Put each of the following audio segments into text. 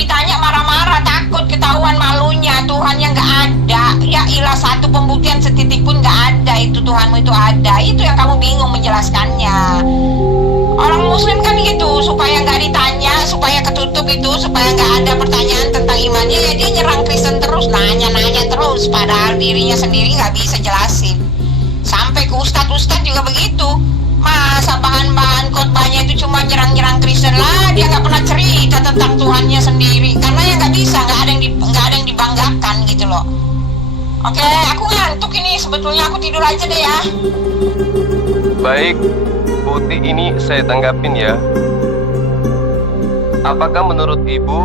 ditanya marah-marah, takut ketahuan malunya. Tuhan yang gak ada. Ya ilah, satu pembuktian setitik pun gak ada. Itu Tuhanmu itu ada. Itu yang kamu bingung menjelaskannya. Orang muslim kan gitu, supaya gak ditanya, supaya ketutup itu, supaya gak ada pertanyaan tentang imannya, ya dia nyerang Kristen terus, nanya-nanya terus, padahal dirinya sendiri gak bisa jelasin. Sampai ke ustadz-ustadz juga begitu. Masa bahan-bahan khotbahnya itu cuma nyerang-nyerang Kristen lah, dia nggak pernah cerita tentang Tuhannya sendiri, karena ya nggak bisa, nggak ada yang dibanggakan gitu loh. Oke, aku ngantuk ini, sebetulnya aku tidur aja deh ya. Baik, Putih, ini saya tanggapin ya. Apakah menurut Ibu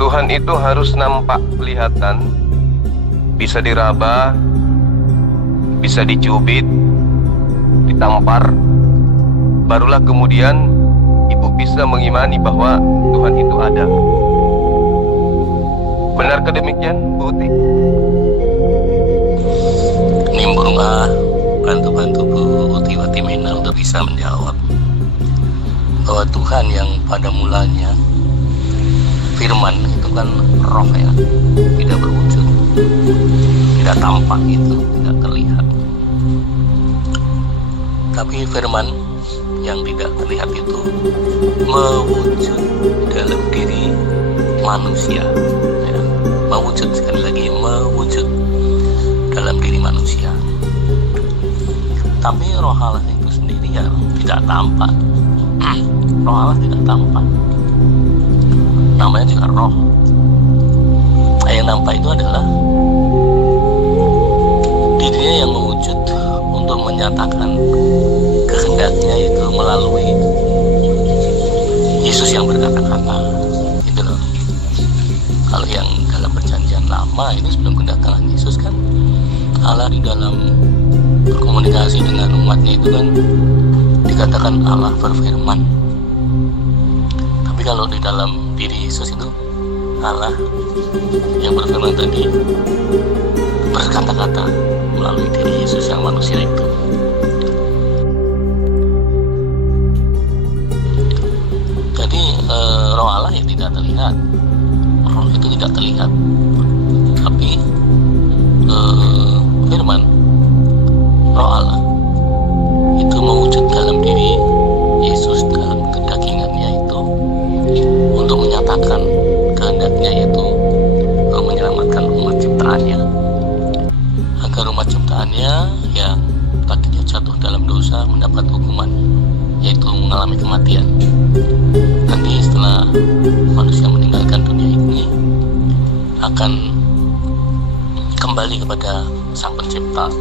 Tuhan itu harus nampak kelihatan, bisa diraba, bisa dicubit, ditampar, barulah kemudian Ibu bisa mengimani bahwa Tuhan itu ada? Benarkah demikian, Bu Uti? Nimbrunga bantu-bantu Bu Uti Watimena untuk bisa menjawab bahwa Tuhan yang pada mulanya firman itu kan roh ya, tidak berwujud, tidak tampak itu, tidak terlihat. Tapi firman yang tidak terlihat itu mewujud dalam diri manusia ya. Mewujud, sekali lagi mewujud dalam diri manusia. Tapi roh Allah itu sendiri ya tidak tampak. Roh Allah tidak tampak, namanya juga roh. Yang nampak itu adalah dirinya yang mewujud untuk menyatakan kehendaknya itu melalui Yesus yang berkata-kata. Itu loh. Kalau yang dalam perjanjian lama itu sebelum kedatangan Yesus kan, Allah di dalam berkomunikasi dengan umatnya itu kan dikatakan Allah berfirman. Tapi kalau di dalam diri Yesus itu Allah yang berfirman tadi berkata-kata melalui diri Yesus yang manusia itu. Jadi roh Allah yang tidak terlihat, roh itu tidak terlihat, tapi firman roh Allah itu mewujud dalam diri Yesus dalam kedagingannya itu untuk menyatakan kehendaknya, yaitu menyelamatkan umat ciptaannya, agar umat ciptaannya yang tadinya jatuh dalam dosa mendapat hukuman, yaitu mengalami kematian. Nanti setelah manusia meninggalkan dunia ini akan kembali kepada Sang Pencipta,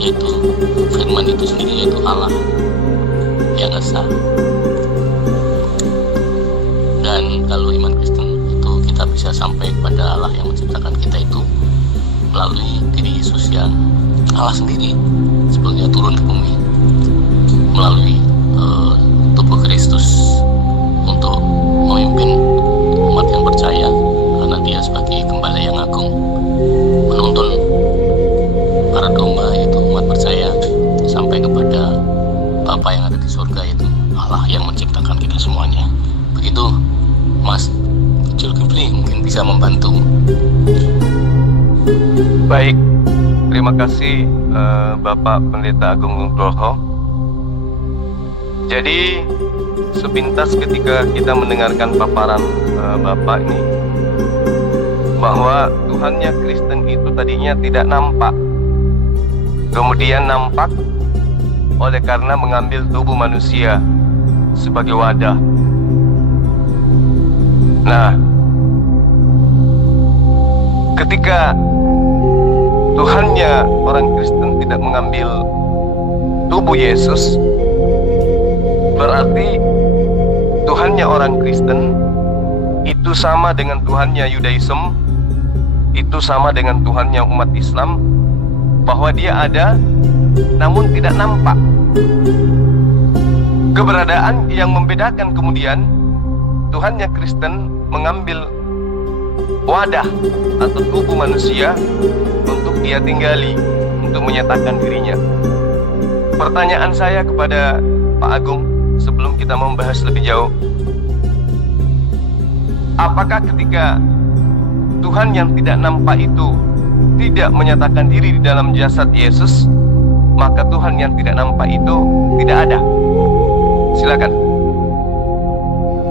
yaitu firman itu sendiri, yaitu Allah yang esa. Dan kalau iman Kristen itu kita bisa sampai kepada Allah yang menciptakan kita itu melalui diri Yesus yang Allah sendiri sebelumnya turun ke bumi melalui tubuh Kristus untuk memimpin umat yang percaya, karena dia sebagai gembala yang agung menuntun para domba, yaitu umat percaya, sampai kepada Bapa yang ada di surga, yaitu Allah yang menciptakan kita semuanya. Begitu Mas Zulkifli mungkin bisa membantu. Baik, terima kasih Bapak Pendeta Agung Nugroho. Jadi sepintas ketika kita mendengarkan paparan Bapak ini, bahwa Tuhannya Kristen itu tadinya tidak nampak, kemudian nampak oleh karena mengambil tubuh manusia sebagai wadah. Nah, ketika Tuhannya orang Kristen tidak mengambil tubuh Yesus, berarti Tuhannya orang Kristen itu sama dengan Tuhannya Yudaism, itu sama dengan Tuhannya umat Islam, bahwa dia ada namun tidak nampak. Keberadaan yang membedakan kemudian Tuhannya Kristen mengambil wadah atau tubuh manusia untuk dia tinggali, untuk menyatakan dirinya. Pertanyaan saya kepada Pak Agung sebelum kita membahas lebih jauh, Apakah ketika Tuhan yang tidak nampak itu tidak menyatakan diri di dalam jasad Yesus, maka Tuhan yang tidak nampak itu tidak ada? Silakan.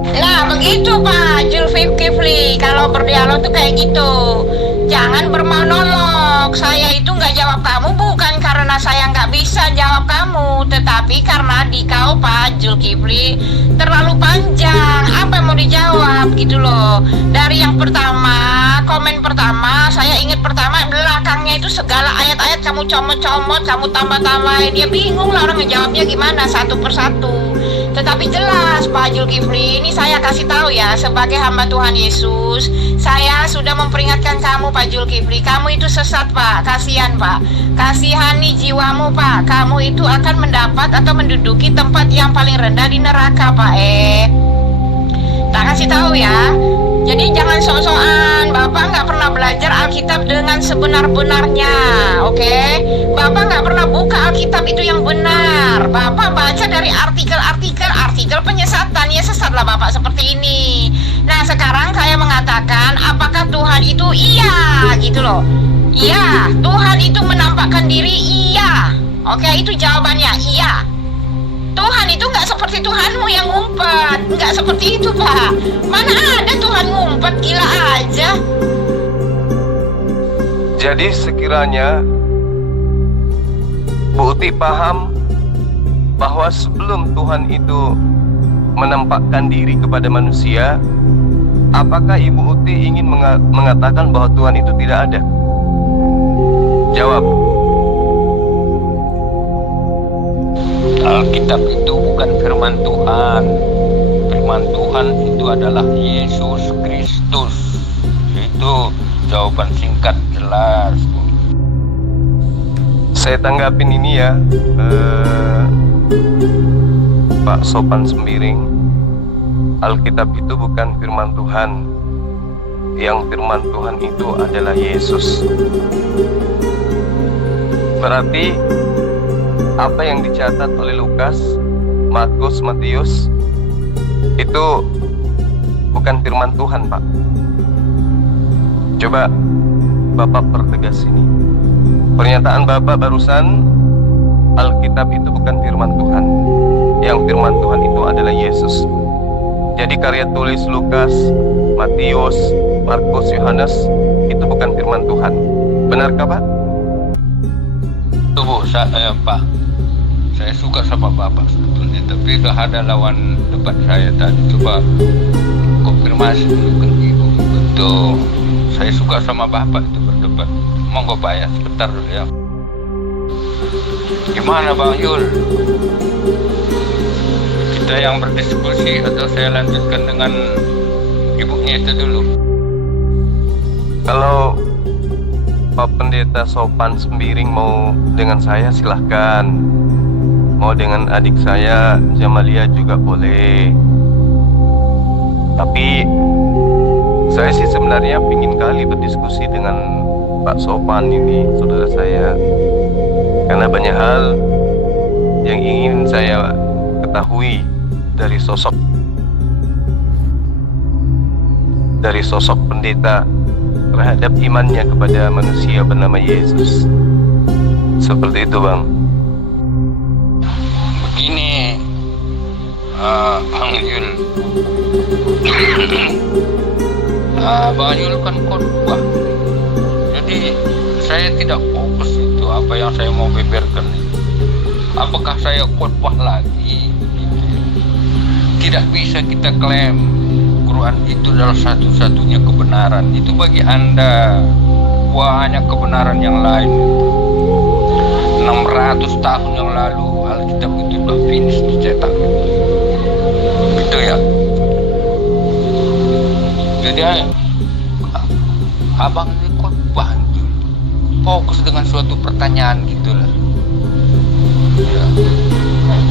Nah begitu Pak Zulkifli, kalau berdialog tuh kayak gitu. Jangan bermonolog. Saya itu nggak jawab kamu bukan karena saya nggak bisa jawab kamu, tetapi karena di kau Pak Zulkifli terlalu panjang. Apa yang mau dijawab gitu loh. Dari yang pertama, komen pertama, saya ingat pertama belakangnya itu segala ayat-ayat kamu comot-comot, kamu tambah-tambahin. Dia bingung lah orang ngejawabnya gimana satu persatu. Tetapi jelas Pak Zulkifli, ini saya kasih tahu ya, sebagai hamba Tuhan Yesus, saya sudah memperingatkan kamu Pak Zulkifli, kamu itu sesat Pak, kasihan Pak, kasihani jiwamu Pak, kamu itu akan mendapat atau menduduki tempat yang paling rendah di neraka Pak. Tak kasih tahu ya. Jadi jangan sok-sokan, Bapak nggak pernah belajar Alkitab dengan sebenar-benarnya, oke? Bapak nggak pernah buka Alkitab itu yang benar. Bapak baca dari artikel penyesatan, ya sesatlah Bapak seperti ini. Nah sekarang saya mengatakan, apakah Tuhan itu iya gitu loh? Iya, Tuhan itu menampakkan diri, iya. Oke, itu jawabannya, iya. Tuhan itu nggak seperti Tuhanmu yang ngumpet, nggak seperti itu Pak. Mana ada Tuhan ngumpet, gila aja. Jadi sekiranya Bu Uti paham bahwa sebelum Tuhan itu menampakkan diri kepada manusia, apakah Ibu Uti ingin mengatakan bahwa Tuhan itu tidak ada? Jawab. Alkitab itu bukan firman Tuhan. Firman Tuhan itu adalah Yesus Kristus. Itu jawaban singkat jelas. Saya tanggapin ini ya, Pak Sopan Sembiring. Alkitab itu bukan firman Tuhan. Yang firman Tuhan itu adalah Yesus. Berarti apa yang dicatat oleh Lukas, Markus, Matius itu bukan firman Tuhan, Pak. Coba Bapak pertegas ini. Pernyataan Bapak barusan, Alkitab itu bukan firman Tuhan. Yang firman Tuhan itu adalah Yesus. Jadi karya tulis Lukas, Matius, Markus, Yohanes itu bukan firman Tuhan. Benarkah, Pak? Tubuh saya, Pak. Saya suka sama Bapak sebetulnya, tapi udah ada lawan debat saya tadi. Coba konfirmasi dulu ke Ibu. Betul. Saya suka sama Bapak itu berdebat. Monggo Pak ya, sebentar dulu ya. Gimana Bang Yul? Kita yang berdiskusi atau saya lanjutkan dengan ibunya itu dulu? Kalau Pak Pendeta Sopan Sembiring mau dengan saya silahkan. Mau dengan adik saya Jamalia juga boleh. Tapi saya sih sebenarnya pingin kali berdiskusi dengan Pak Sopan ini, saudara saya. Karena banyak hal yang ingin saya ketahui dari sosok pendeta terhadap imannya kepada manusia bernama Yesus. Seperti itu, Bang. Begini, Bang Yul. Bang Yul kan khotbah. Jadi saya tidak fokus itu apa yang saya mau beberkan. Apakah saya khotbah lagi? Tidak bisa kita klaim Quran itu adalah satu-satunya kebenaran. Itu bagi Anda. Banyak kebenaran yang lain. 600 tahun yang lalu Alkitab itu sudah finish dicetak. Gitu ya. Jadi abang ini khotbah itu fokus dengan suatu pertanyaan gitulah. Ya.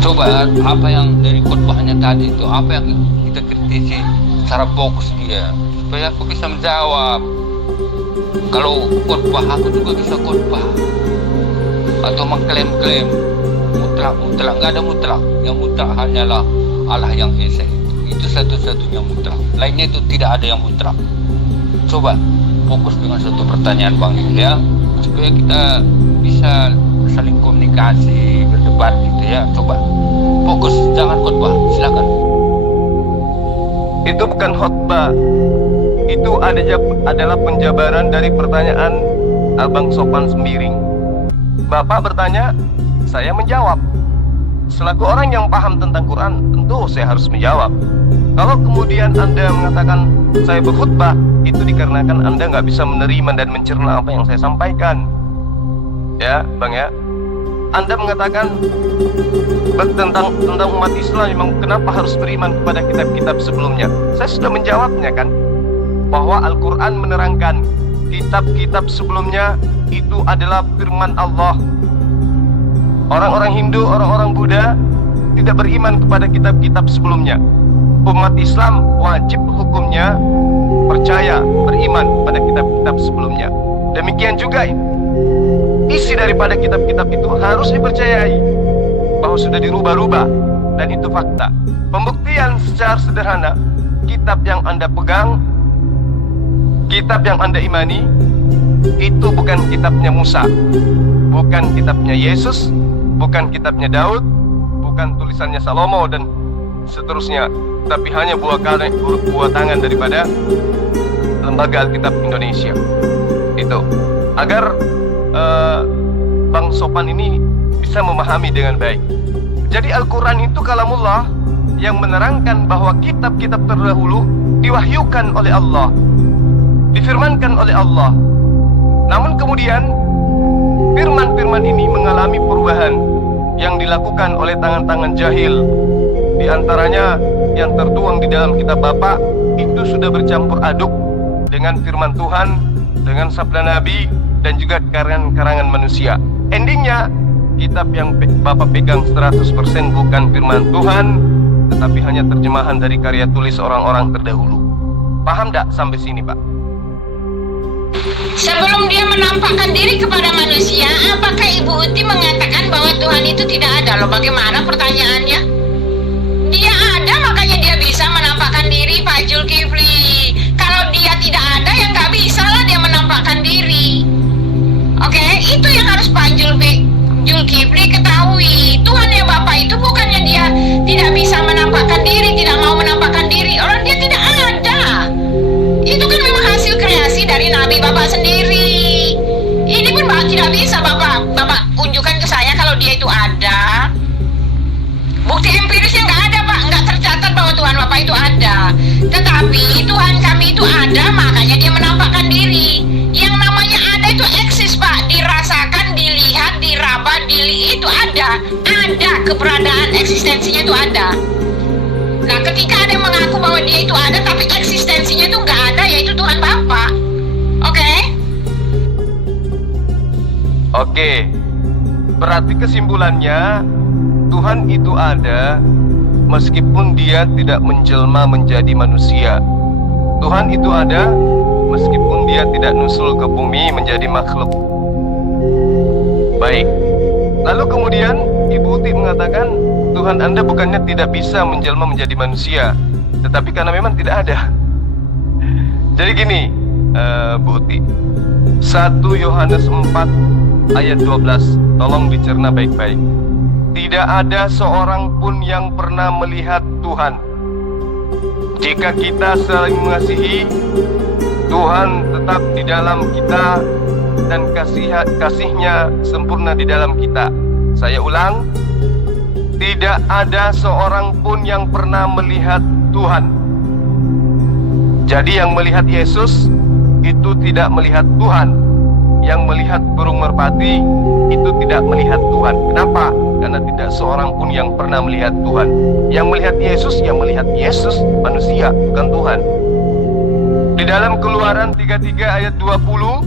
Coba apa yang dari khotbahnya tadi itu, apa yang kita kritisi secara fokus dia, supaya aku bisa menjawab. Kalau khotbah aku juga bisa khotbah atau mengklaim-klaim mutlak, nggak ada mutlak. Yang mutlak hanyalah Allah yang Esa itu. itu satu-satunya mutlak. Lainnya itu tidak ada yang mutlak. Coba fokus dengan satu pertanyaan Bang Yul ya, supaya kita bisa saling komunikasi, berdebat gitu ya. Coba fokus, jangan khotbah, silakan. Itu bukan khotbah. Itu adalah penjabaran dari pertanyaan Abang Sopan Sembiring. Bapak bertanya, saya menjawab. Selaku orang yang paham tentang Quran, tentu saya harus menjawab. Kalau kemudian Anda mengatakan saya berkhutbah, itu dikarenakan Anda nggak bisa menerima dan mencerna apa yang saya sampaikan. Ya, Bang ya. Anda mengatakan tentang umat Islam, memang kenapa harus beriman kepada kitab-kitab sebelumnya? Saya sudah menjawabnya kan, bahwa Al-Quran menerangkan kitab-kitab sebelumnya itu adalah firman Allah. Orang-orang Hindu, orang-orang Buddha tidak beriman kepada kitab-kitab sebelumnya. Umat Islam wajib hukumnya percaya, beriman pada kitab-kitab sebelumnya. Demikian juga isi daripada kitab-kitab itu harus dipercayai bahwa sudah dirubah-rubah, dan itu fakta. Pembuktian secara sederhana, kitab yang Anda pegang, kitab yang Anda imani, itu bukan kitabnya Musa, bukan kitabnya Yesus, bukan kitabnya Daud, bukan tulisannya Salomo dan seterusnya, tapi hanya buah tangan daripada Lembaga Alkitab Indonesia. Itu agar Bang Sopan ini bisa memahami dengan baik. Jadi Al-Quran itu kalamullah yang menerangkan bahwa kitab-kitab terdahulu diwahyukan oleh Allah, difirmankan oleh Allah. Namun kemudian firman-firman ini mengalami perubahan yang dilakukan oleh tangan-tangan jahil. Di antaranya yang tertuang di dalam kitab Bapak itu sudah bercampur aduk dengan firman Tuhan, dengan sabda Nabi, dan juga karangan-karangan manusia. Endingnya, kitab yang Bapak pegang 100% bukan firman Tuhan, tetapi hanya terjemahan dari karya tulis orang-orang terdahulu. Paham tak sampai sini, Pak? Sebelum dia menampakkan diri kepada manusia, apakah Ibu Uti mengatakan bahwa Tuhan itu tidak ada? Loh, bagaimana pertanyaannya? Dia ada, makanya dia bisa menampakkan diri, Pak Zulkifli. Kalau dia tidak ada, ya nggak bisa lah dia menampakkan diri. Oke, itu yang harus Pak Zulkifli ketahui. Tuhan yang Bapak itu bukannya dia tidak bisa menampakkan diri, tidak mau menampakkan diri. Orang dia tidak ada. Itu kan memang hasil kreasi dari Nabi Bapak sendiri. Ini pun Bapak tidak bisa Bapak unjukkan ke saya kalau dia itu ada. Bukti empirisnya nggak ada, Pak. Nggak tercatat bahwa Tuhan Bapak itu ada. Tetapi Tuhan kami itu ada, makanya dia menampakkan diri. Yang namanya ada itu eksis, Pak. Dirasakan, dilihat, diraba, itu ada. Ada keberadaan, eksistensinya itu ada. Nah, ketika ada yang mengaku bahwa dia itu ada, tapi eksistensinya itu nggak ada, yaitu Tuhan Bapak. Oke? Oke. Berarti kesimpulannya, Tuhan itu ada meskipun dia tidak menjelma menjadi manusia. Tuhan itu ada meskipun dia tidak nusul ke bumi menjadi makhluk. Baik. Lalu kemudian Ibu Uti mengatakan Tuhan Anda bukannya tidak bisa menjelma menjadi manusia, tetapi karena memang tidak ada. Jadi gini, Bu Uti, 1 Yohanes 4 ayat 12, tolong dicerna baik-baik. Tidak ada seorang pun yang pernah melihat Tuhan. Jika kita saling mengasihi, Tuhan tetap di dalam kita dan kasih-Nya sempurna di dalam kita. Saya ulang, tidak ada seorang pun yang pernah melihat Tuhan. Jadi yang melihat Yesus itu tidak melihat Tuhan. Yang melihat burung merpati itu tidak melihat Tuhan. Kenapa? Karena tidak seorang pun yang pernah melihat Tuhan. Yang melihat Yesus, yang melihat Yesus manusia, bukan Tuhan. Di dalam Keluaran 33 ayat 20,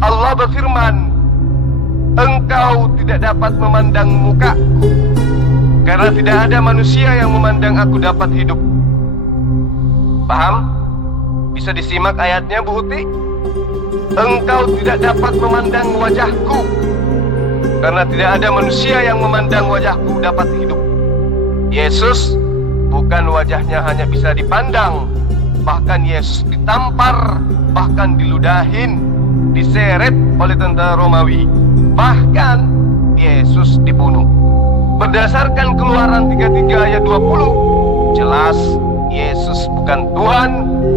Allah berfirman, engkau tidak dapat memandang mukaku, karena tidak ada manusia yang memandang aku dapat hidup. Paham? Bisa disimak ayatnya, Bu Uti? Engkau tidak dapat memandang wajahku, karena tidak ada manusia yang memandang wajahku dapat hidup. Yesus Bukan wajahnya hanya bisa dipandang, bahkan Yesus ditampar, bahkan diludahin, diseret oleh tentara Romawi, bahkan Yesus dibunuh. Berdasarkan Keluaran 33 ayat 20, jelas Yesus bukan Tuhan,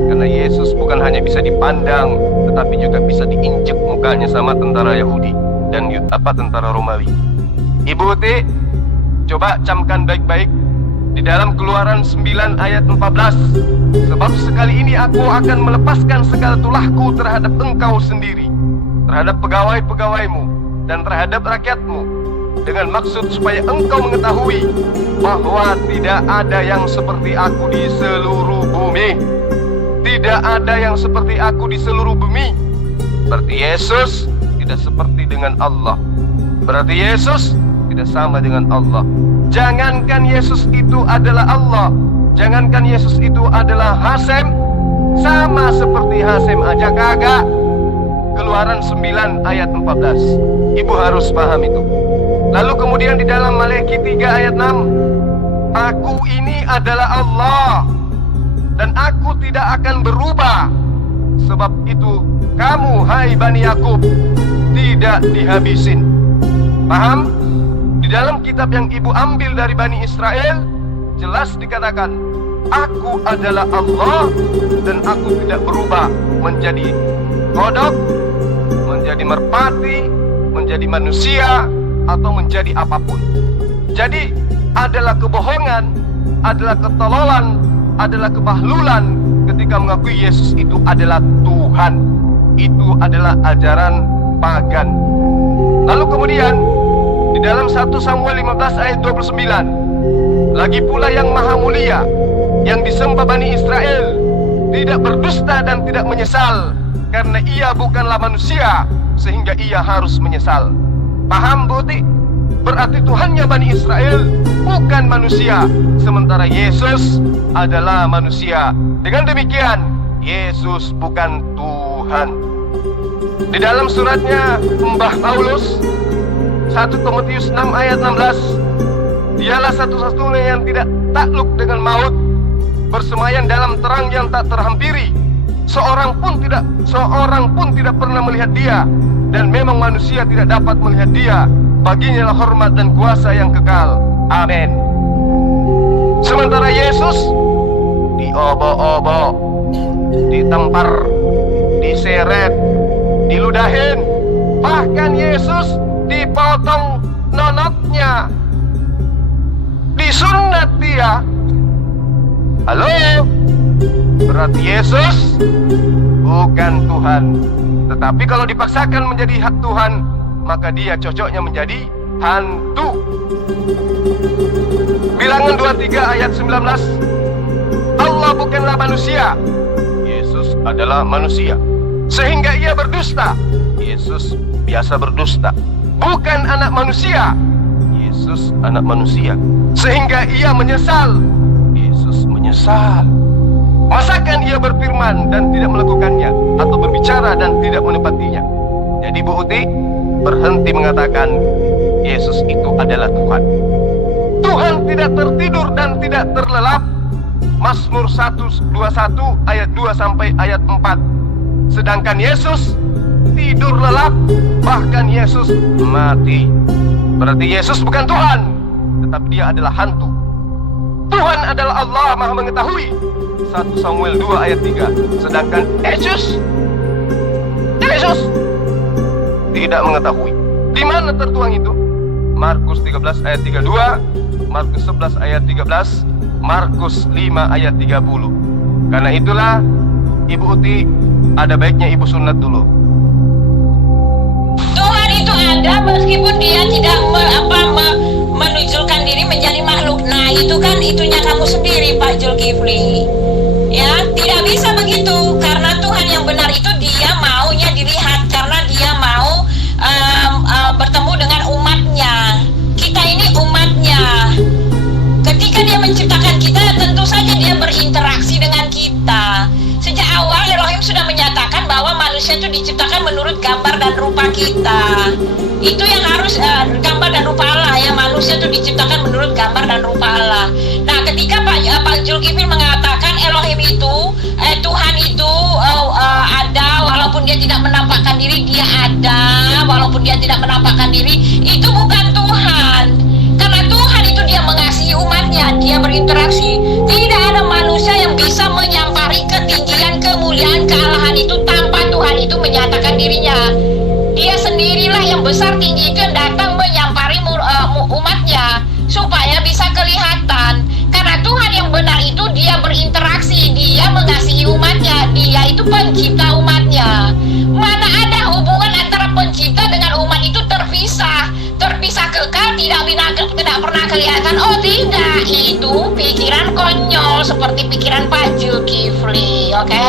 karena Yesus bukan hanya bisa dipandang, tetapi juga bisa diinjek mukanya sama tentara Yahudi dan tentara Romawi. Ibu Uti, coba camkan baik-baik di dalam Keluaran 9 ayat 14. Sebab sekali ini aku akan melepaskan segala tulahku terhadap engkau sendiri, terhadap pegawai-pegawaimu dan terhadap rakyatmu, dengan maksud supaya engkau mengetahui bahwa tidak ada yang seperti aku di seluruh bumi. Tidak ada yang seperti aku di seluruh bumi. Berarti Yesus tidak seperti dengan Allah. Berarti Yesus tidak sama dengan Allah. Jangankan Yesus itu adalah Allah, jangankan Yesus itu adalah Hasem, sama seperti Hasem aja kagak. Keluaran 9 ayat 14. Ibu harus paham itu. Lalu kemudian di dalam Maleakhi 3 ayat 6, aku ini adalah Allah dan aku tidak akan berubah. Sebab itu kamu, hai Bani Yakub, tidak dihabisin. Paham? Di dalam kitab yang ibu ambil dari Bani Israel, jelas dikatakan, aku adalah Allah dan aku tidak berubah menjadi kodok, menjadi merpati, menjadi manusia, atau menjadi apapun. Jadi adalah kebohongan, adalah ketololan, adalah kebahlulan ketika mengakui Yesus itu adalah Tuhan. Itu adalah ajaran pagan. Lalu kemudian di dalam 1 Samuel 15 ayat 29, lagi pula yang maha mulia, yang disembah Bani Israel, tidak berdusta dan tidak menyesal, karena ia bukanlah manusia sehingga ia harus menyesal. Paham, Buti? Berarti Tuhannya Bani Israel bukan manusia, sementara Yesus adalah manusia. Dengan demikian, Yesus bukan Tuhan. Di dalam suratnya Mbah Paulus 1 Timotius 6 ayat 16, dialah satu-satunya yang tidak takluk dengan maut, bersemayan dalam terang yang tak terhampiri. Seorang pun tidak pernah melihat dia, dan memang manusia tidak dapat melihat dia. Baginya lah hormat dan kuasa yang kekal. Amin. Sementara Yesus diobok-obok, ditampar, diseret, diludahin, bahkan Yesus dipotong nonotnya, disunat dia. Halo? Berarti Yesus bukan Tuhan. Tetapi kalau dipaksakan menjadi hak Tuhan, maka dia cocoknya menjadi hantu. Bilangan 23 ayat 19, Allah bukanlah manusia, Yesus adalah manusia, sehingga ia berdusta. Yesus biasa berdusta. Bukan anak manusia, Yesus anak manusia, sehingga ia menyesal. Yesus menyesal. Masakan ia berfirman dan tidak melakukannya, atau berbicara dan tidak menepatinya? Jadi Bu Uti, berhenti mengatakan Yesus itu adalah Tuhan. Tuhan tidak tertidur dan tidak terlelap. Mazmur 121 ayat 2 sampai ayat 4. Sedangkan Yesus tidur lelap, bahkan Yesus mati. Berarti Yesus bukan Tuhan, tetapi dia adalah hantu. Tuhan adalah Allah Maha Mengetahui, 1 Samuel 2 ayat 3. Sedangkan Yesus tidak mengetahui. Di mana tertuang itu? Markus 13 ayat 32, Markus 11 ayat 13, Markus 5 ayat 30. Karena itulah Ibu Uti, ada baiknya Ibu sunat dulu. Tuhan itu ada meskipun dia tidak menunjukkan diri menjadi makhluk. Nah itu kan itunya kamu sendiri Pak Zulkifli. Ya tidak bisa begitu, karena Tuhan yang benar itu dia maunya dilihat, karena dia mau bertemu dengan umatnya. Kita ini umatnya. Ketika dia menciptakan kita, tentu saja dia berinteraksi dengan kita. Sejak awal Elohim sudah menyatakan bahwa manusia itu diciptakan menurut gambar dan rupa kita. Itu yang harus gambar dan rupa Allah, yang manusia itu diciptakan menurut gambar dan rupa Allah. Nah ketika Pak Pak Zulkifli mengatakan Elohim itu, Tuhan itu ada, walaupun dia tidak menampakkan diri, dia ada, walaupun dia tidak menampakkan diri, itu bukan Tuhan. Karena Tuhan itu dia mengasihi umatnya, dia berinteraksi. Tidak ada manusia yang bisa menyampari ketinggian, kemuliaan, kealahan itu tanpa Tuhan itu menyatakan dirinya. Dia sendirilah yang besar tinggi itu yang datang menyampari umatnya supaya bisa kelihatan. Karena Tuhan yang benar itu dia berinteraksi, dia mengasihi umatnya, dia itu pencipta umatnya. Mana ada hubungan antara pencipta dengan umat itu terpisah kekal, tidak pernah kelihatan. Oh tidak, itu pikiran konyol seperti pikiran Pak Zulkifli, oke?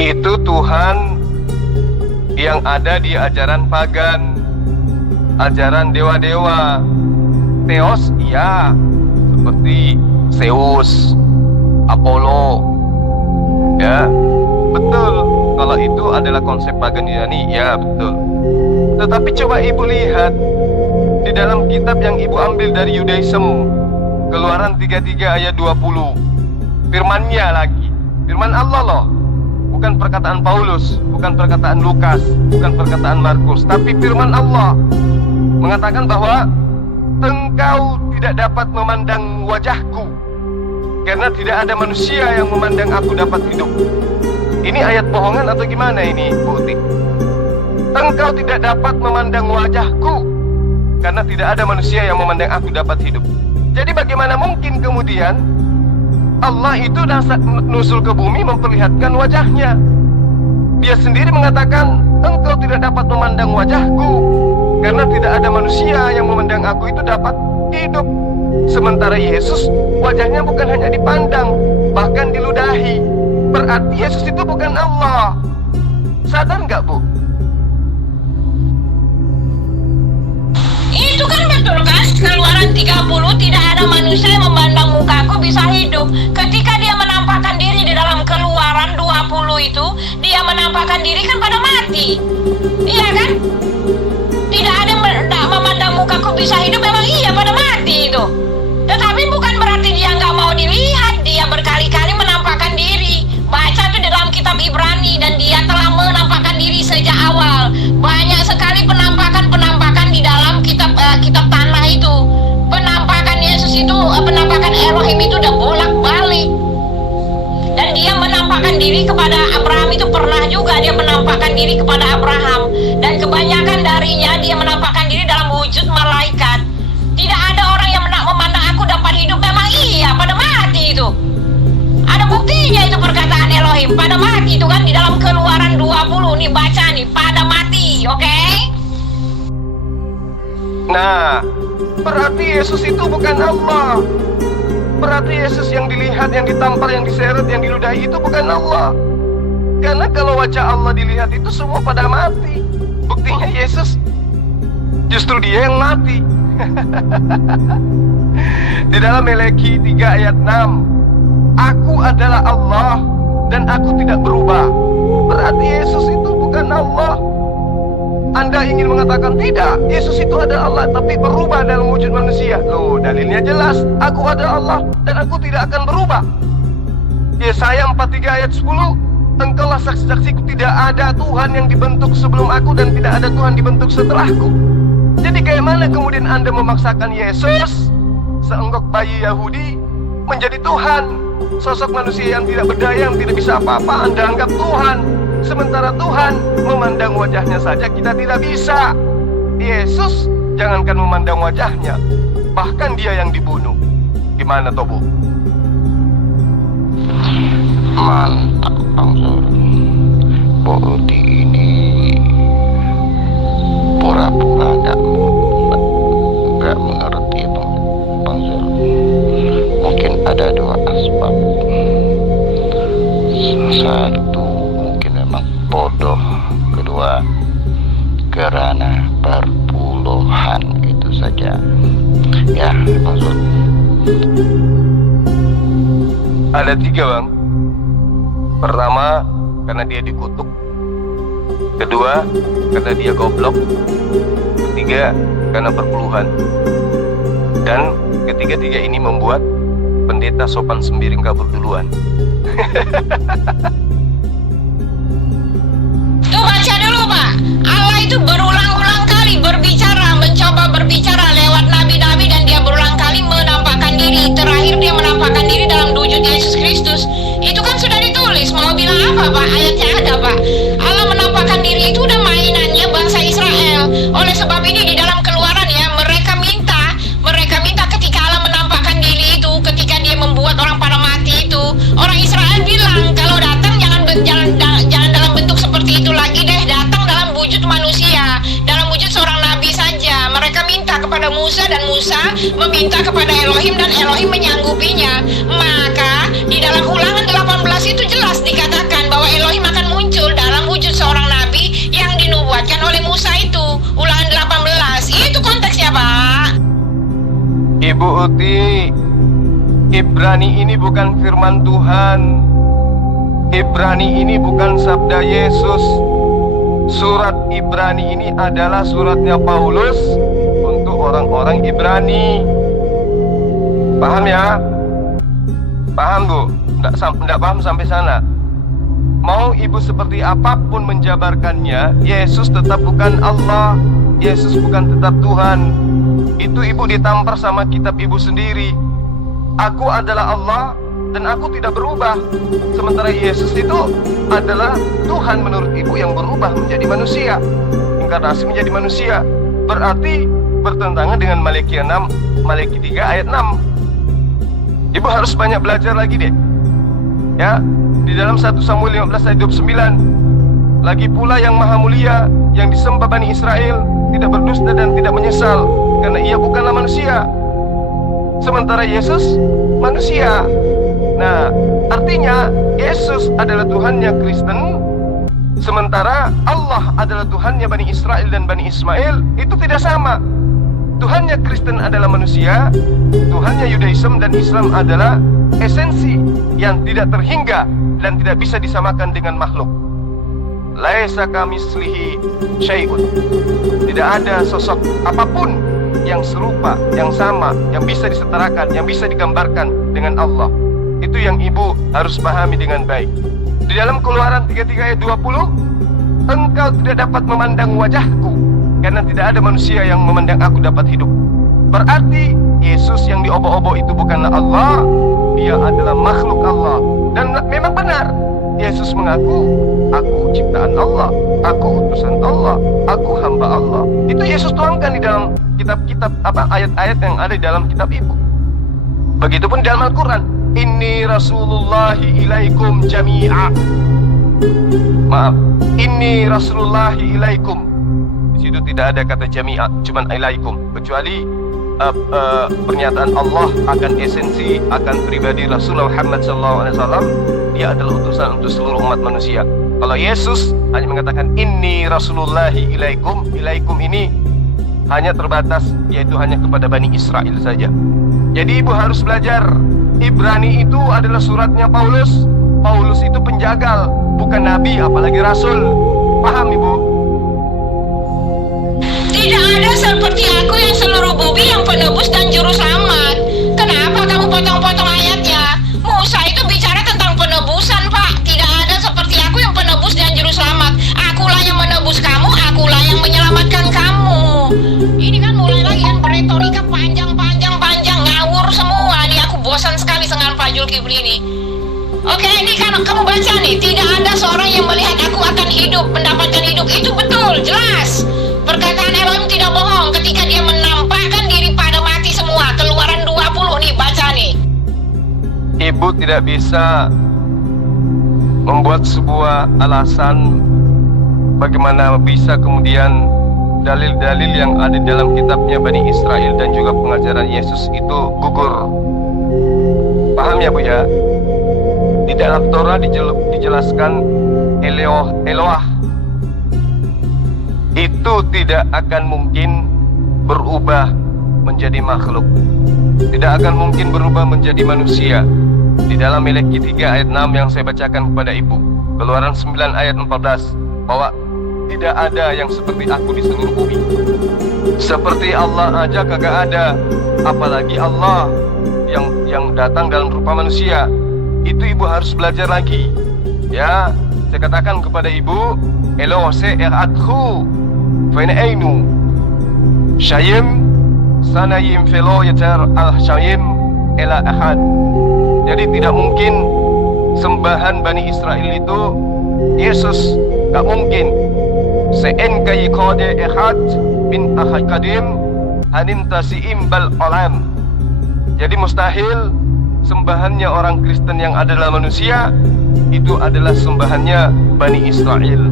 Itu Tuhan yang ada di ajaran pagan, ajaran dewa-dewa. Theos, iya, seperti Zeus, Apollo, ya, betul. Kalau itu adalah konsep pagan Yunani, ya betul. Tetapi coba ibu lihat di dalam kitab yang ibu ambil dari Yudaism, Keluaran 33 ayat 20, firmannya lagi, firman Allah loh. Bukan perkataan Paulus, bukan perkataan Lukas, bukan perkataan Markus, tapi firman Allah mengatakan bahwa engkau tidak dapat memandang wajahku karena tidak ada manusia yang memandang aku dapat hidup. Ini ayat bohongan atau gimana ini, Bu Uti? Engkau tidak dapat memandang wajahku karena tidak ada manusia yang memandang aku dapat hidup. Jadi bagaimana mungkin kemudian Allah itu nusul ke bumi memperlihatkan wajahnya? Dia sendiri mengatakan, engkau tidak dapat memandang wajahku karena tidak ada manusia yang memandang aku itu dapat hidup. Sementara Yesus wajahnya bukan hanya dipandang, bahkan diludahi. Berarti Yesus itu bukan Allah. Sadar nggak, Bu? Itu kan betul kan? Keluaran 30, tidak ada manusia yang memandang mukaku bisa hidup. Ketika dia menampakkan diri di dalam Keluaran 20 itu, dia menampakkan diri kan pada mati. Iya kan? Tidak ada yang memandang mukaku bisa hidup, memang iya pada mati itu. Tetapi bukan berarti dia nggak mau dilihat. Dia berkali-kali menampakkan diri. Baca tuh di dalam kitab Ibrani, dan dia telah menampakkan diri sejak awal. Banyak sekali penampakan di dalam kitab tanah itu. Penampakan Yesus itu, penampakan Elohim itu udah bolak-balik. Dan dia menampakkan diri kepada Abraham itu pernah juga dia menampakkan diri kepada Abraham. Dan kebanyakan darinya dia menampakkan diri dalam wujud malaikat. Tidak ada orang yang memandang aku dapat hidup, memang iya pada mati itu. Ada buktinya itu perkataan Elohim, pada mati itu kan di dalam Keluaran 20 nih, baca nih, pada mati, oke? Nah, berarti Yesus itu bukan Allah. Berarti Yesus yang dilihat, yang ditampar, yang diseret, yang diludahi itu bukan Allah. Karena kalau wajah Allah dilihat itu semua pada mati. Buktinya Yesus justru dia yang mati. Di dalam Meleki 3 ayat 6, Aku adalah Allah dan aku tidak berubah. Berarti Yesus itu bukan Allah. Anda ingin mengatakan tidak, Yesus itu adalah Allah tapi berubah dalam wujud manusia. Loh, dalilnya jelas, aku adalah Allah dan aku tidak akan berubah. Yesaya 43 ayat 10, Engkaulah saksi-saksiku, tidak ada Tuhan yang dibentuk sebelum aku dan tidak ada Tuhan dibentuk setelahku. Jadi kayak mana kemudian Anda memaksakan Yesus, seenggok bayi Yahudi, menjadi Tuhan? Sosok manusia yang tidak berdaya, yang tidak bisa apa-apa, Anda anggap Tuhan. Sementara Tuhan memandang wajahnya saja kita tidak bisa. Yesus jangankan memandang wajahnya, bahkan dia yang dibunuh. Gimana toh, Bu? Mantap, Bang Sur. Bu Uti ini pura-pura gak mengerti, Bang Sur. Mungkin ada dua asbab. Satu, mungkin memang bodoh. Kedua, karena perpuluhan, itu saja. Ya, Bang Sur. Ada 3, Bang. Pertama, karena dia dikutuk. Kedua, karena dia goblok. Ketiga, karena perpuluhan. Dan ketiga-tiga ini membuat pendeta sopan sembiring kabur duluan. Tuh baca dulu Pak. Allah itu berulang-ulang kali berbicara, mencoba berbicara lewat nabi-nabi, dan dia berulang kali menampakkan diri. Terakhir dia menampakkan diri dalam wujud Yesus Kristus. Itu kan sudah ditulis. Mau bilang apa Pak? Ayatnya ada Pak. Allah menampakkan diri itu udah mainannya bangsa Israel. Oleh sebab ini di dalam Keluaran ya, mereka minta ketika Allah menampakkan diri itu, ketika dia membuat orang pada mati itu, orang Israel bilang kalau datang jangan dalam bentuk seperti itu lagi deh, datang dalam wujud manusia, dalam wujud seorang nabi saja. Mereka minta kepada Musa, dan Musa meminta kepada Elohim, dan Elohim menyanggupinya. Maka di dalam Ulangan 18 itu jelas dikatakan bahwa Elohim akan muncul dalam wujud seorang nabi yang dinubuatkan oleh Musa itu. Ulangan 18 itu konteksnya Pak. Ibu Uti, Ibrani ini bukan firman Tuhan. Ibrani ini bukan sabda Yesus. Surat Ibrani ini adalah suratnya Paulus untuk orang-orang Ibrani. Paham ya? Paham Bu? Nggak paham sampai sana. Mau ibu seperti apapun menjabarkannya, Yesus tetap bukan Allah. Yesus bukan tetap Tuhan. Itu ibu ditampar sama kitab ibu sendiri. Aku adalah Allah dan aku tidak berubah. Sementara Yesus itu adalah Tuhan menurut ibu yang berubah menjadi manusia, inkarnasi menjadi manusia. Berarti bertentangan dengan Malaki 6, Malaki 3 ayat 6. Ibu harus banyak belajar lagi deh. Ya, di dalam 1 Samuel 15 ayat 29. Lagi pula yang maha mulia, yang disembah Bani Israel, tidak berdusta dan tidak menyesal, karena ia bukanlah manusia. Sementara Yesus manusia. Nah, artinya Yesus adalah Tuhannya Kristen, sementara Allah adalah Tuhannya Bani Israel dan Bani Ismail. Itu tidak sama. Tuhannya Kristen adalah manusia, Tuhannya Yudaism dan Islam adalah esensi yang tidak terhingga dan tidak bisa disamakan dengan makhluk. Laisa kamislihi syai'un. Tidak ada sosok apapun yang serupa, yang sama, yang bisa disetarakan, yang bisa digambarkan dengan Allah. Itu yang ibu harus pahami dengan baik. Di dalam Keluaran 33 ayat 20, engkau tidak dapat memandang wajahku, karena tidak ada manusia yang memandang aku dapat hidup. Berarti Yesus yang diobok-obok itu bukanlah Allah, dia adalah makhluk Allah. Dan memang benar, Yesus mengaku, aku ciptaan Allah, aku utusan Allah, aku hamba Allah. Itu Yesus tuangkan di dalam kitab-kitab ayat-ayat yang ada di dalam kitab ibu. Begitupun di dalam Al-Quran, inni rasulullahi ilaikum jami'a. Maaf, inni rasulullahi ilaikum. Di situ tidak ada kata jami'a, cuman ilaikum, kecuali pernyataan Allah akan esensi, akan pribadi Rasulullah Muhammad SAW. Dia adalah utusan untuk seluruh umat manusia. Kalau Yesus hanya mengatakan inni rasulullahi ilaikum, ilaikum ini hanya terbatas, yaitu hanya kepada Bani Israel saja. Jadi ibu harus belajar, Ibrani itu adalah suratnya Paulus. Paulus itu penjagal, bukan nabi apalagi rasul. Paham ibu? Tidak ada seperti aku yang seluruh bumi, yang penebus dan juru selamat. Kenapa kamu potong-potong ayatnya? Musa itu bicara tentang penebusan Pak. Tidak ada seperti aku yang penebus dan juru selamat. Akulah yang menebus kamu, akulah yang menyelamatkan kamu. Ini kan mulai lagi kan beretorika panjang ngawur semua. Nih aku bosan sekali dengan Pak Zulkifli ini. Oke, ini kan kamu baca nih, tidak ada seorang yang melihat aku akan hidup, mendapatkan hidup. Itu betul, jelas. Perkataan Elohim tidak bohong ketika dia menampakkan diri pada mati semua. Keluaran 20 nih, baca nih. Ibu tidak bisa membuat sebuah alasan bagaimana bisa kemudian dalil-dalil yang ada dalam kitabnya Bani Israel dan juga pengajaran Yesus itu gugur. Paham ya Bu ya? Di dalam Torah dijelaskan Eloah itu tidak akan mungkin berubah menjadi makhluk, tidak akan mungkin berubah menjadi manusia. Di dalam Malaki 3 ayat 6 yang saya bacakan kepada ibu, Keluaran 9 ayat 14, bahwa tidak ada yang seperti aku di seluruh bumi. Seperti Allah aja kagak ada, apalagi Allah yang datang dalam rupa manusia. Itu ibu harus belajar lagi. Ya, saya katakan kepada ibu, elo se eratku fain ainu syayim sanayim felo yatar al syayim ela ahad. Jadi tidak mungkin sembahan Bani Israel itu Yesus, gak mungkin. Se'en kai kode ehad bin ahakadim hanim tasiim bal olam. Jadi mustahil sembahannya orang Kristen yang adalah manusia itu adalah sembahannya Bani Israel.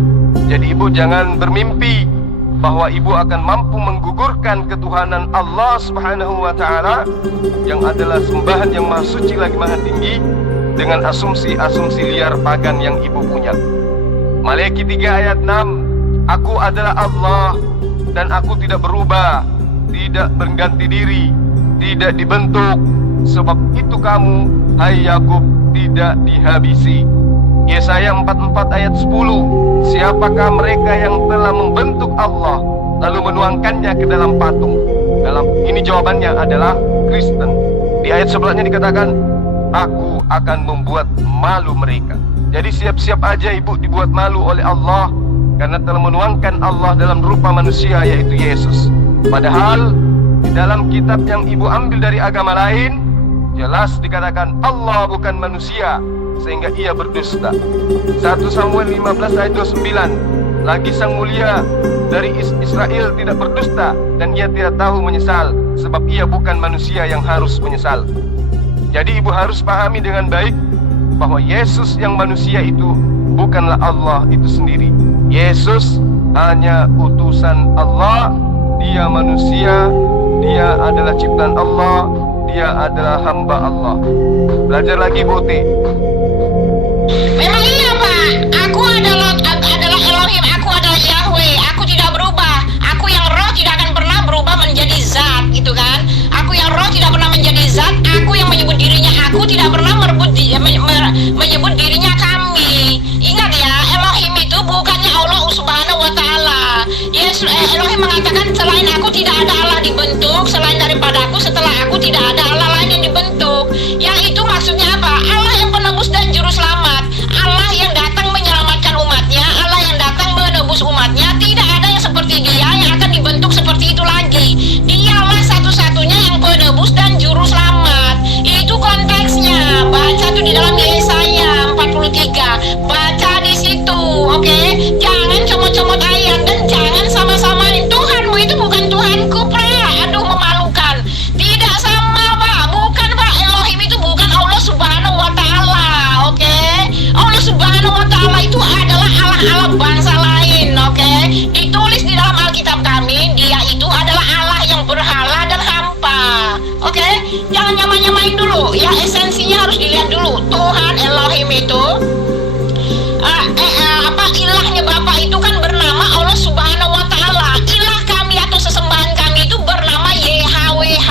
Jadi ibu jangan bermimpi bahwa ibu akan mampu menggugurkan ketuhanan Allah Subhanahu wa ta'ala yang adalah sembahan yang maha suci lagi maha tinggi dengan asumsi-asumsi liar pagan yang ibu punya. Maleakhi 3 ayat 6, Aku adalah Allah dan aku tidak berubah, tidak berganti diri, tidak dibentuk. Sebab itu kamu, hai Yakub, tidak dihabisi. Yesaya 44 ayat 10, siapakah mereka yang telah membentuk Allah lalu menuangkannya ke dalam patung? Ini jawabannya adalah Kristen. Di ayat sebelahnya dikatakan, aku akan membuat malu mereka. Jadi siap-siap aja ibu dibuat malu oleh Allah karena telah menuangkan Allah dalam rupa manusia, yaitu Yesus. Padahal di dalam kitab yang ibu ambil dari agama lain jelas dikatakan Allah bukan manusia sehingga ia berdusta. 1 Samuel 15 ayat 29, lagi sang mulia dari Israel tidak berdusta dan ia tidak tahu menyesal sebab ia bukan manusia yang harus menyesal. Jadi ibu harus pahami dengan baik bahwa Yesus yang manusia itu bukanlah Allah itu sendiri. Yesus hanya utusan Allah. Dia manusia, dia adalah ciptaan Allah, dia adalah hamba Allah. Belajar lagi Boti. Memang iya Pak, aku adalah Elohim, aku adalah Yahweh, aku tidak berubah. Aku yang roh tidak akan pernah berubah menjadi zat, gitu kan? Aku yang roh tidak pernah menjadi zat, aku yang menyebut dirinya aku tidak pernah menyebut dirinya kami. Ingat ya, Elohim itu bukannya Allah Subhanahu wa ta'ala. Yesus Elohim mengatakan selain aku tidak ada Allah dibentuk, selain daripada aku setelah aku tidak ada Allah lain yang dibentuk. Yang itu maksudnya apa? Allah yang penebus dan juru selamat, Allah yang datang menyelamatkan umatnya, Allah yang datang menebus umatnya. Tidak ada yang seperti dia yang akan dibentuk seperti itu lagi. Dialah satu-satunya yang penebus dan juru selamat. Itu konteksnya. Baca tuh di dalam Yesaya 43. Baca di situ, oke? Jangan comot-comot ayat dan jangan sama-samain. Tuhanmu itu bukan Tuhanku, Pak. Aduh, memalukan. Tidak sama, Pak. Bukan, Pak. Elohim itu bukan Allah Subhanahu wa ta'ala, oke? Allah Subhanahu wa ta'ala itu adalah Allah-Allah bangsa lain, oke? Ditulis di dalam Alkitab kami, dia itu adalah Allah yang berhala dan hampa, oke? Jangan nyamain dulu, ya esensinya harus dilihat dulu. Tuhan Elohim itu ilahnya Bapa itu kan bernama Allah Subhanahu wa ta'ala. Ilah kami atau sesembahan kami itu bernama YHWH.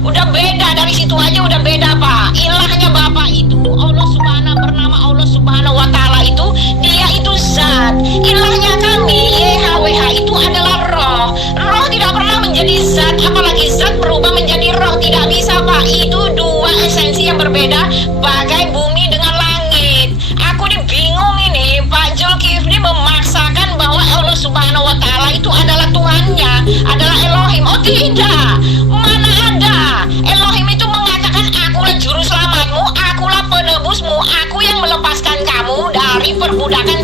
Udah beda, dari situ aja udah beda, Pak. Ilahnya Bapa itu Allah Subhanahu bernama Allah Subhanahu wa ta'ala itu dia itu zat. Ilahnya kami YHWH itu adalah roh. Roh tidak pernah menjadi zat, apalagi zat berubah menjadi roh. Tidak bisa, Pak. Itu dua esensi yang berbeda, bagai bumi dengan langit. Aku bingung ini, Pak Zulkifli memaksakan bahwa Allah Subhanahu wa ta'ala itu adalah Tuhannya, adalah Elohim. Oh tidak, mana ada. Elohim itu mengatakan akulah juru selamatmu, akulah penebusmu, aku yang melepaskan kamu dari perbudakan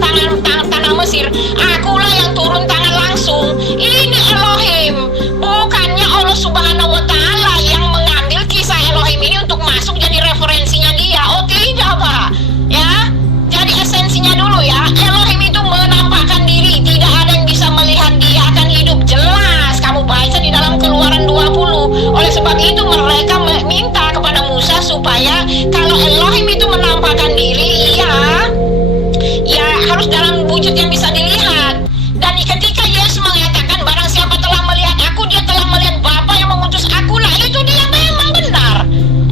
tanah Mesir, akulah yang turun tangan langsung. Ini Elohim, bukannya Allah Subhanahu wa ta'ala yang mengambil kisah Elohim ini untuk masuk jadi referensinya dia. Oh tidak, Pak. Ya, jadi esensinya dulu ya. Elohim itu menampakkan diri, tidak ada yang bisa melihat dia akan hidup. Jelas kamu baca di dalam Keluaran 20. Oleh sebab itu mereka minta kepada Musa supaya kalau Elohim itu menampakkan diri, ya harus dalam wujud yang bisa dilihat. Dan ketika Yesus mengatakan barang siapa telah melihat aku, dia telah melihat Bapa yang mengutus aku. Nah itu dia memang benar.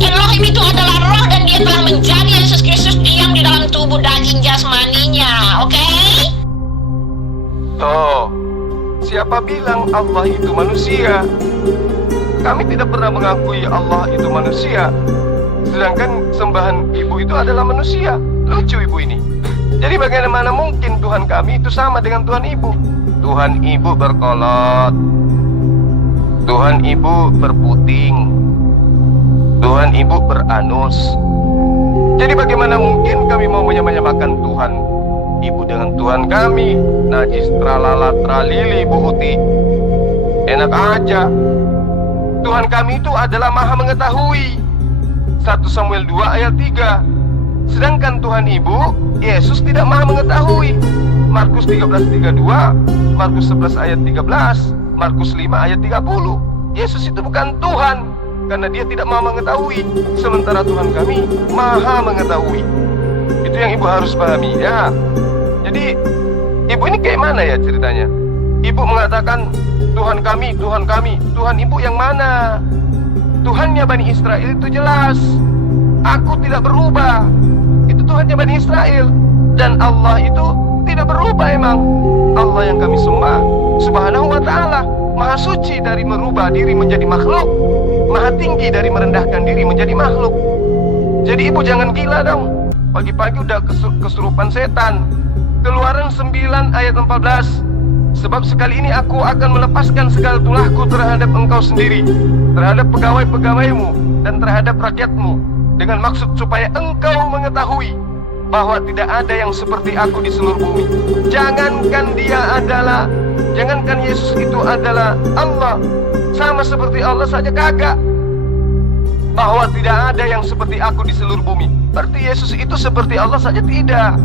Elohim itu adalah roh dan dia telah menjadi Yesus Kristus diam di dalam tubuh daging jasmaninya, oke? Toh, siapa bilang Allah itu manusia? Kami tidak pernah mengakui Allah itu manusia, sedangkan sembahan ibu itu adalah manusia. Lucu ibu ini. Jadi bagaimana mungkin Tuhan kami itu sama dengan Tuhan ibu? Tuhan ibu berkolot, Tuhan ibu berputing, Tuhan ibu beranus. Jadi bagaimana mungkin kami mau menyamakan Tuhan ibu dengan Tuhan kami? Najis tralala tralili Bu Uti. Enak aja. Tuhan kami itu adalah maha mengetahui. 1 Samuel 2 ayat 3. Sedangkan Tuhan ibu Yesus tidak maha mengetahui. Markus 13:32, Markus 11 ayat 13, Markus 5 ayat 30. Yesus itu bukan Tuhan, karena dia tidak maha mengetahui. Sementara Tuhan kami maha mengetahui. Itu yang ibu harus pahami ya. Jadi ibu ini kayak mana ya ceritanya? Ibu mengatakan Tuhan kami, Tuhan kami. Tuhan ibu yang mana? Tuhannya Bani Israel itu jelas. Aku tidak berubah. Itu Tuhannya Bani Israel. Dan Allah itu tidak berubah emang. Allah yang kami sembah Subhanahu wa ta'ala maha suci dari merubah diri menjadi makhluk, maha tinggi dari merendahkan diri menjadi makhluk. Jadi ibu jangan gila dong. Pagi-pagi udah kesurupan setan. Keluaran 9 ayat 14. Sebab sekali ini aku akan melepaskan segala tulahku terhadap engkau sendiri, terhadap pegawai-pegawaimu dan terhadap rakyatmu, dengan maksud supaya engkau mengetahui bahwa tidak ada yang seperti aku di seluruh bumi. Jangankan Yesus itu adalah Allah, sama seperti Allah saja kagak. Bahwa tidak ada yang seperti aku di seluruh bumi, berarti Yesus itu seperti Allah saja tidak.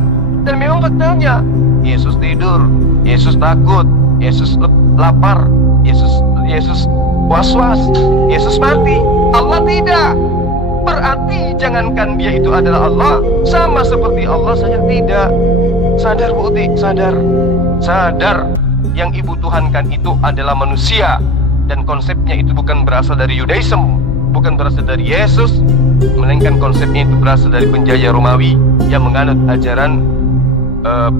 Dan memang faktanya Yesus tidur, Yesus takut, Yesus lapar, Yesus was-was, Yesus mati. Allah tidak. Berarti jangankan dia itu adalah Allah, sama seperti Allah saja tidak. Sadar Bu Uti, sadar. Sadar, yang ibu tuhankan itu adalah manusia. Dan konsepnya itu bukan berasal dari Yudaism, bukan berasal dari Yesus, melainkan konsepnya itu berasal dari penjajah Romawi yang menganut ajaran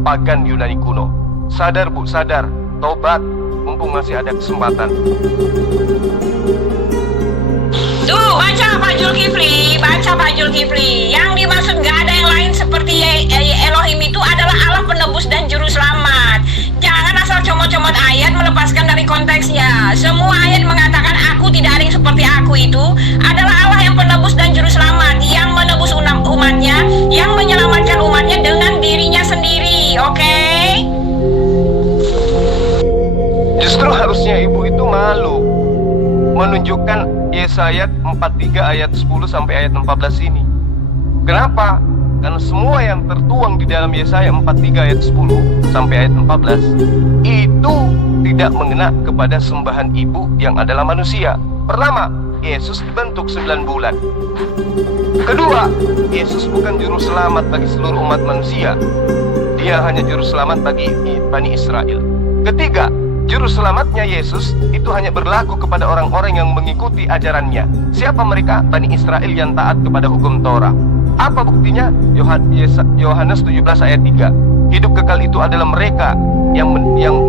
pagan Yunani kuno. Sadar Bu, sadar. Tobat, mumpung masih ada kesempatan. Tuh, baca Pak Zulkifli, baca Pak Zulkifli. Yang dimaksud gak ada yang lain seperti Elohim itu adalah Allah penebus dan juru selamat. Jangan asal comot-comot ayat melepaskan dari konteksnya. Semua ayat mengatakan aku tidak ada yang seperti aku itu adalah Allah yang penebus dan juru selamat, yang menebus umatnya, yang menyelamatkan umatnya dengan dirinya sendiri. Oke? Justru harusnya ibu itu malu menunjukkan Yesaya 43 ayat 10 sampai ayat 14 ini. Kenapa? Karena semua yang tertuang di dalam Yesaya 43 ayat 10 sampai ayat 14 itu tidak mengena kepada sembahan ibu yang adalah manusia. Pertama, Yesus dibentuk 9 bulan. Kedua, Yesus bukan juru selamat bagi seluruh umat manusia. Dia hanya juru selamat bagi Bani Israel. Ketiga, juru selamatnya Yesus itu hanya berlaku kepada orang-orang yang mengikuti ajarannya. Siapa mereka? Bani Israel yang taat kepada hukum Torah. Apa buktinya? Yohanes 17 ayat 3. Hidup kekal itu adalah mereka yang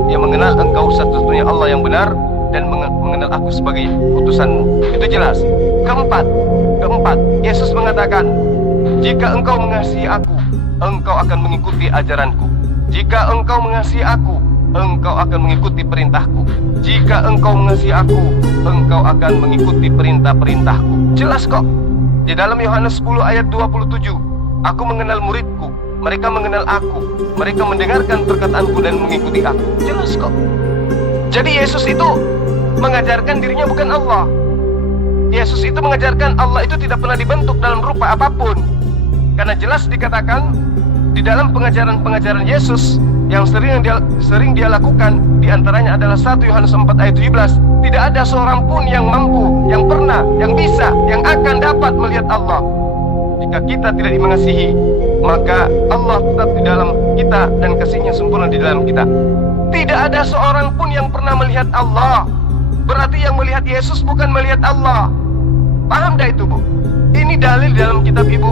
mengenal engkau satu-satunya Allah yang benar dan mengenal aku sebagai utusanmu. Itu jelas. Keempat, Yesus mengatakan, jika engkau mengasihi aku, engkau akan mengikuti ajaranku. Jika engkau mengasihi aku, engkau akan mengikuti perintahku. Jika engkau mengasihi aku, engkau akan mengikuti perintah-perintahku. Jelas kok. Di dalam Yohanes 10 ayat 27, aku mengenal muridku, mereka mengenal aku, mereka mendengarkan perkataanku dan mengikuti aku. Jelas kok. Jadi Yesus itu mengajarkan dirinya bukan Allah. Yesus itu mengajarkan Allah itu tidak pernah dibentuk dalam rupa apapun. Karena jelas dikatakan di dalam pengajaran Yesus yang sering dia lakukan, diantaranya adalah 1 Yohanes 4 ayat 17. Tidak ada seorang pun yang mampu, yang pernah, yang bisa, yang akan dapat melihat Allah. Jika kita tidak mengasihi, maka Allah tetap di dalam kita dan kasih-Nya sempurna di dalam kita. Tidak ada seorang pun yang pernah melihat Allah. Berarti yang melihat Yesus bukan melihat Allah. Paham dah itu, Bu? Ini dalil dalam kitab Ibu,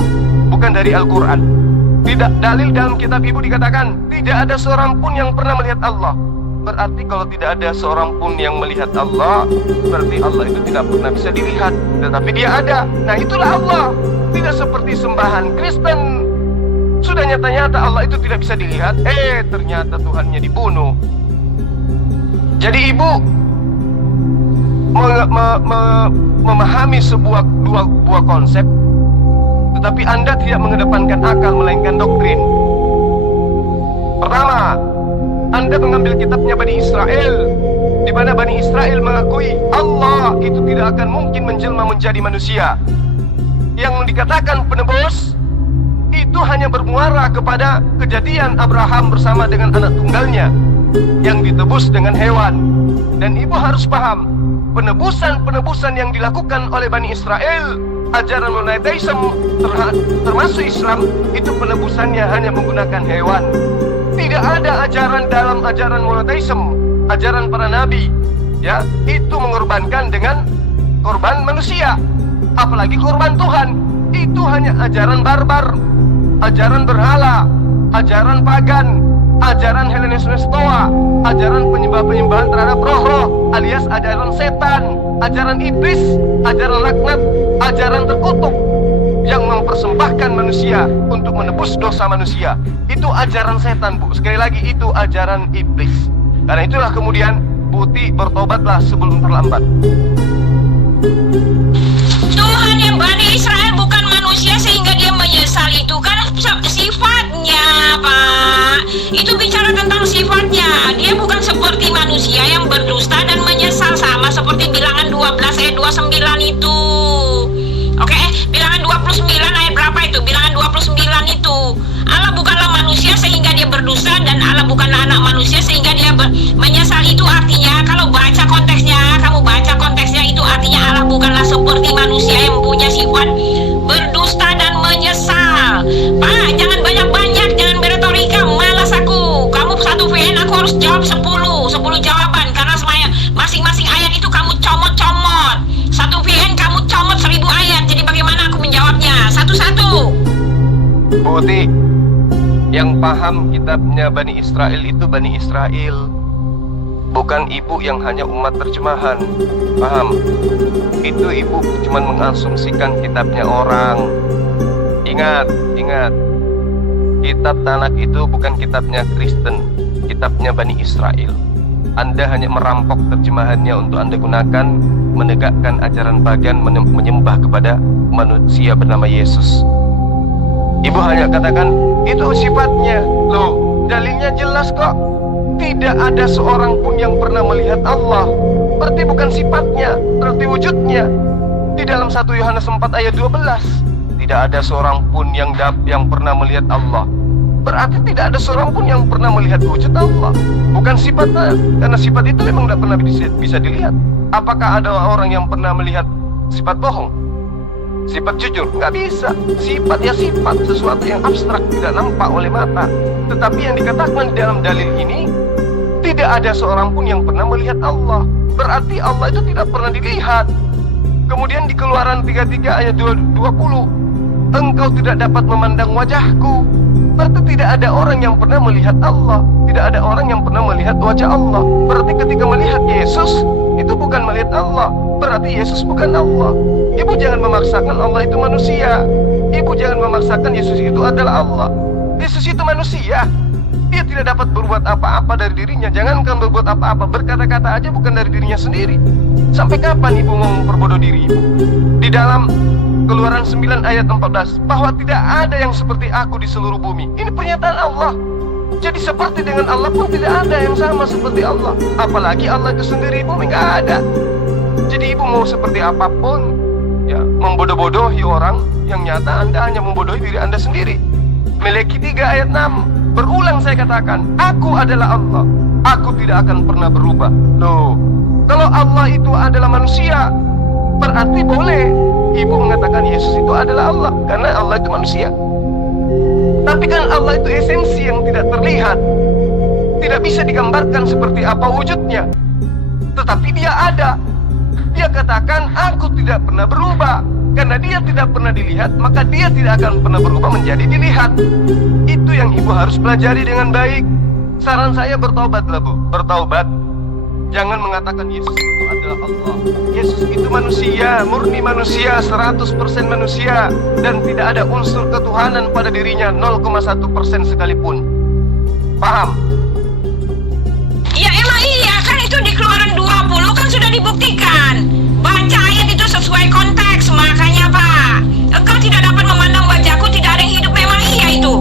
bukan dari Al-Quran. Tidak, dalil dalam kitab Ibu dikatakan tidak ada seorang pun yang pernah melihat Allah. berarti kalau tidak ada seorang pun yang melihat Allah, berarti Allah itu tidak pernah bisa dilihat. Tetapi dia ada. Nah, itulah Allah. Tidak seperti sembahan Kristen. Sudah nyata-nyata Allah itu tidak bisa dilihat, ternyata Tuhannya dibunuh. Jadi ibu memahami dua konsep, tetapi Anda tidak mengedepankan akal melainkan doktrin. Pertama, Anda mengambil kitabnya Bani Israel, di mana Bani Israel mengakui Allah itu tidak akan mungkin menjelma menjadi manusia. Yang dikatakan penebus itu hanya bermuara kepada kejadian Abraham bersama dengan anak tunggalnya yang ditebus dengan hewan. Dan ibu harus paham, penebusan yang dilakukan oleh Bani Israel, ajaran monoteisme termasuk Islam, itu penebusannya hanya menggunakan hewan. Tidak ada ajaran dalam ajaran monoteisme, ajaran para nabi, ya, itu mengorbankan dengan korban manusia, apalagi korban Tuhan. Itu hanya ajaran barbar, ajaran berhala, ajaran pagan, ajaran Hellenisme Stoa, ajaran penyembahan terhadap roh-roh alias ajaran setan, ajaran iblis, ajaran laknat, ajaran terkutuk yang mempersembahkan manusia untuk menebus dosa manusia. Itu ajaran setan, Bu. Sekali lagi, itu ajaran iblis. Karena itulah kemudian Buti bertobatlah sebelum terlambat. Tuhan yang Bani Israel bukan manusia sehingga dia menyesal, itu kan sifatnya, Pak. Itu bicara tentang sifatnya. Dia bukan seperti manusia yang berdusta dan menyesal, sama seperti bilangan 12 ayat 29 itu. Oke, bilangan 29 ayat berapa itu? Bilangan 29 itu. Allah bukanlah manusia sehingga dia berdusta, dan Allah bukanlah anak manusia sehingga dia menyesal. Itu artinya, kalau baca konteksnya, kamu baca konteksnya, itu artinya Allah bukanlah seperti manusia yang punya sifat berdusta dan menyesal. Pak, jangan banyak-banyak, jangan beretorika, malas aku. Kamu satu VN, aku harus jawab 10 jawaban, karena masing-masing ayat itu kamu comot-comot. Satu VN kamu comot 1000 ayat, jadi bagaimana aku menjawabnya? Satu-satu. Buti, yang paham kitabnya Bani Israel itu Bani Israel, bukan ibu yang hanya umat terjemahan. Paham? Itu ibu cuma mengasumsikan kitabnya orang. Ingat, kitab Tanak itu bukan kitabnya Kristen, kitabnya Bani Israel. Anda hanya merampok terjemahannya untuk Anda gunakan menegakkan ajaran pagan, menyembah kepada manusia bernama Yesus. Ibu hanya katakan itu sifatnya. Loh, dalilnya jelas kok. Tidak ada seorang pun yang pernah melihat Allah. Berarti bukan sifatnya, berarti wujudnya. Di dalam 1 Yohanes 4 ayat 12, tidak ada seorang pun yang pernah melihat Allah. Berarti tidak ada seorang pun yang pernah melihat wujud Allah. Bukan sifatnya, karena sifat itu memang tidak pernah bisa dilihat. Apakah ada orang yang pernah melihat sifat bohong? Sifat jujur? Nggak bisa. Sifat ya sifat, sesuatu yang abstrak, tidak nampak oleh mata. Tetapi yang dikatakan di dalam dalil ini, tidak ada seorang pun yang pernah melihat Allah. Berarti Allah itu tidak pernah dilihat. Kemudian di Keluaran 33 ayat 20, engkau tidak dapat memandang wajahku. Berarti tidak ada orang yang pernah melihat Allah. Tidak ada orang yang pernah melihat wajah Allah. Berarti ketika melihat Yesus, itu bukan melihat Allah. Berarti Yesus bukan Allah. Ibu jangan memaksakan Allah itu manusia. Ibu jangan memaksakan Yesus itu adalah Allah. Yesus itu manusia. Dia tidak dapat berbuat apa-apa dari dirinya. Jangankan berbuat apa-apa, berkata-kata aja bukan dari dirinya sendiri. Sampai kapan ibu mau memperbodoh diri ibu? Di dalam Keluaran 9 ayat 14, bahwa tidak ada yang seperti aku di seluruh bumi. Ini pernyataan Allah. Jadi seperti dengan Allah pun tidak ada yang sama seperti Allah. Apalagi Allah itu sendiri, bumi nggak ada. Jadi ibu mau seperti apapun, ya, membodoh-bodohi orang, yang nyata Anda hanya membodohi diri Anda sendiri. Meleaki 3 ayat 6, berulang saya katakan, aku adalah Allah, aku tidak akan pernah berubah. Loh, kalau Allah itu adalah manusia, berarti boleh ibu mengatakan Yesus itu adalah Allah, karena Allah itu manusia. Tapi kan Allah itu esensi yang tidak terlihat, tidak bisa digambarkan seperti apa wujudnya. Tetapi dia ada. Dia katakan, aku tidak pernah berubah. Karena dia tidak pernah dilihat, maka dia tidak akan pernah berubah menjadi dilihat. Itu yang ibu harus pelajari dengan baik. Saran saya bertobatlah Bu, bertaubat. Jangan mengatakan Yesus itu adalah Allah. Yesus itu manusia, murni manusia, 100% manusia, dan tidak ada unsur ketuhanan pada dirinya 0,1% sekalipun. Paham? Ya emang iya, kan itu di Keluaran 20 kan sudah dibuktikan. Baca ayat itu sesuai konteks, makanya Pak, engkau tidak dapat memandang wajahku, tidak ada yang hidup, memang iya itu.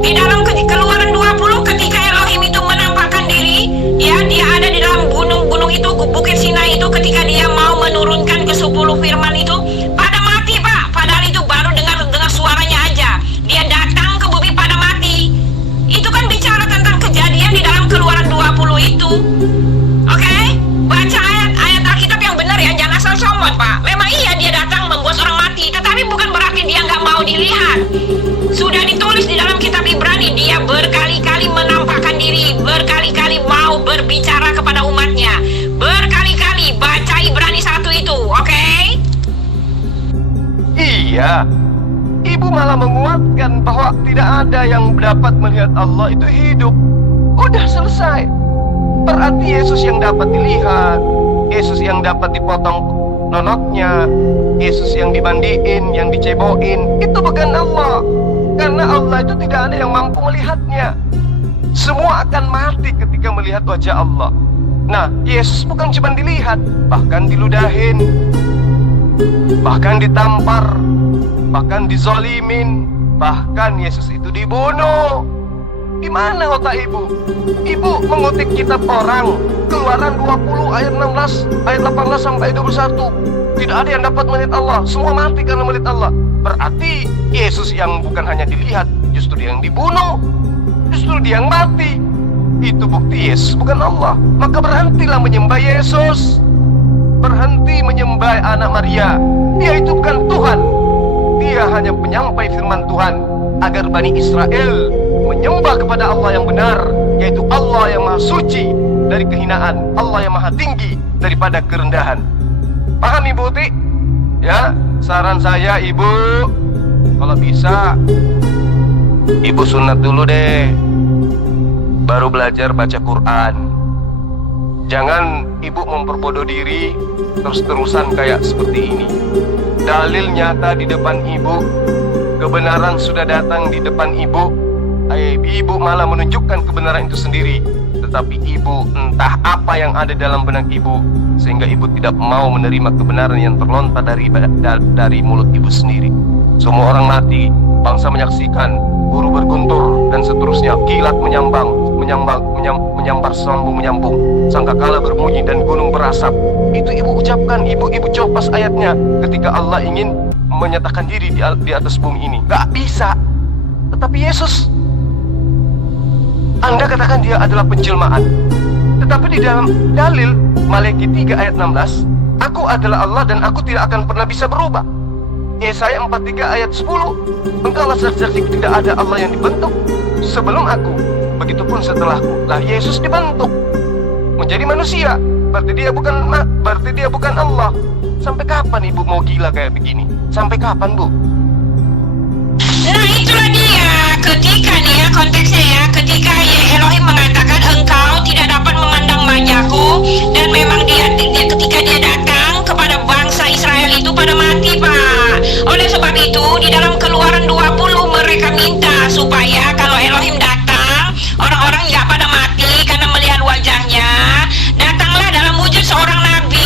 Di dalam Keluaran 20 ketika Elohim itu menampakkan diri, ya dia ada di dalam gunung-gunung itu, Bukit Sinai itu, ketika dia mau menurunkan ke-10 firman itu, pada mati Pak, padahal itu baru dengar suaranya aja. Dia datang ke bumi pada mati. Itu kan bicara tentang kejadian di dalam Keluaran 20 itu. Oke? Baca ayat Alkitab yang benar ya, jangan asal somot Pak. Memang iya dia datang membuat orang mati, tetapi bukan berarti dia nggak mau dilihat. Sudah ditulis di dalam kitab Ibrani, dia berkali-kali menampakkan diri, berkali-kali mau berbicara kepada umatnya, berkali-kali. Baca Ibrani 1 itu, oke? Iya. Ibu malah menguatkan bahwa tidak ada yang dapat melihat Allah itu hidup. Udah selesai. Berarti Yesus yang dapat dilihat, Yesus yang dapat dipotong nonotnya, Yesus yang dimandiin, yang diceboin, itu bukan Allah. Karena Allah itu tidak ada yang mampu melihatnya. Semua akan mati ketika melihat wajah Allah. Nah, Yesus bukan cuma dilihat, bahkan diludahin, bahkan ditampar, bahkan dizolimin, bahkan Yesus itu dibunuh. Di mana otak ibu? Ibu mengutip kitab orang, Keluaran 20 ayat 16, ayat 18 sampai 21. Tidak ada yang dapat melihat Allah, semua mati karena melihat Allah. Berarti Yesus yang bukan hanya dilihat, justru dia yang dibunuh, justru dia yang mati. Itu bukti Yesus bukan Allah. Maka berhentilah menyembah Yesus, berhenti menyembah anak Maria. Dia itu bukan Tuhan. Dia hanya penyampai firman Tuhan agar Bani Israel menyembah kepada Allah yang benar, yaitu Allah yang maha suci dari kehinaan, Allah yang maha tinggi daripada kerendahan. Paham Ibu Uti? Ya, saran saya Ibu, kalau bisa Ibu sunat dulu deh, baru belajar baca Quran. Jangan Ibu memperbodoh diri terus-terusan kayak seperti ini. Dalil nyata di depan Ibu, kebenaran sudah datang di depan Ibu. Ibu malah menunjukkan kebenaran itu sendiri. Tetapi Ibu entah apa yang ada dalam benak Ibu, sehingga Ibu tidak mau menerima kebenaran yang terlontar dari mulut Ibu sendiri. Semua orang mati, bangsa menyaksikan, guru berguntur, dan seterusnya. Kilat menyambar sambung menyambung, sangkakala berbunyi dan gunung berasap. Itu Ibu ucapkan, Ibu copas ayatnya ketika Allah ingin menyatakan diri di atas bumi ini. Gak bisa. Tetapi Yesus, Anda katakan dia adalah penjelmaan, tetapi di dalam dalil Maleakhi 3 ayat 16, aku adalah Allah dan aku tidak akan pernah bisa berubah. Yesaya 43 ayat 10, engkaulah saksi tidak ada Allah yang dibentuk sebelum aku, begitupun setelahku. Lah Yesus dibentuk menjadi manusia, berarti dia bukan Allah. Sampai kapan Ibu mau gila kayak begini? Sampai kapan Bu? Nah itulah dia, ketika nih ya konteksnya ya, ketika Elohim mengatakan engkau tidak dapat memandang wajahku, dan memang dia ketika dia datang kepada bangsa Israel itu pada mati Pak. Oleh sebab itu di dalam Keluaran 20 mereka minta supaya kalau Elohim datang, orang-orang nggak pada mati karena melihat wajahnya. Datanglah dalam wujud seorang nabi.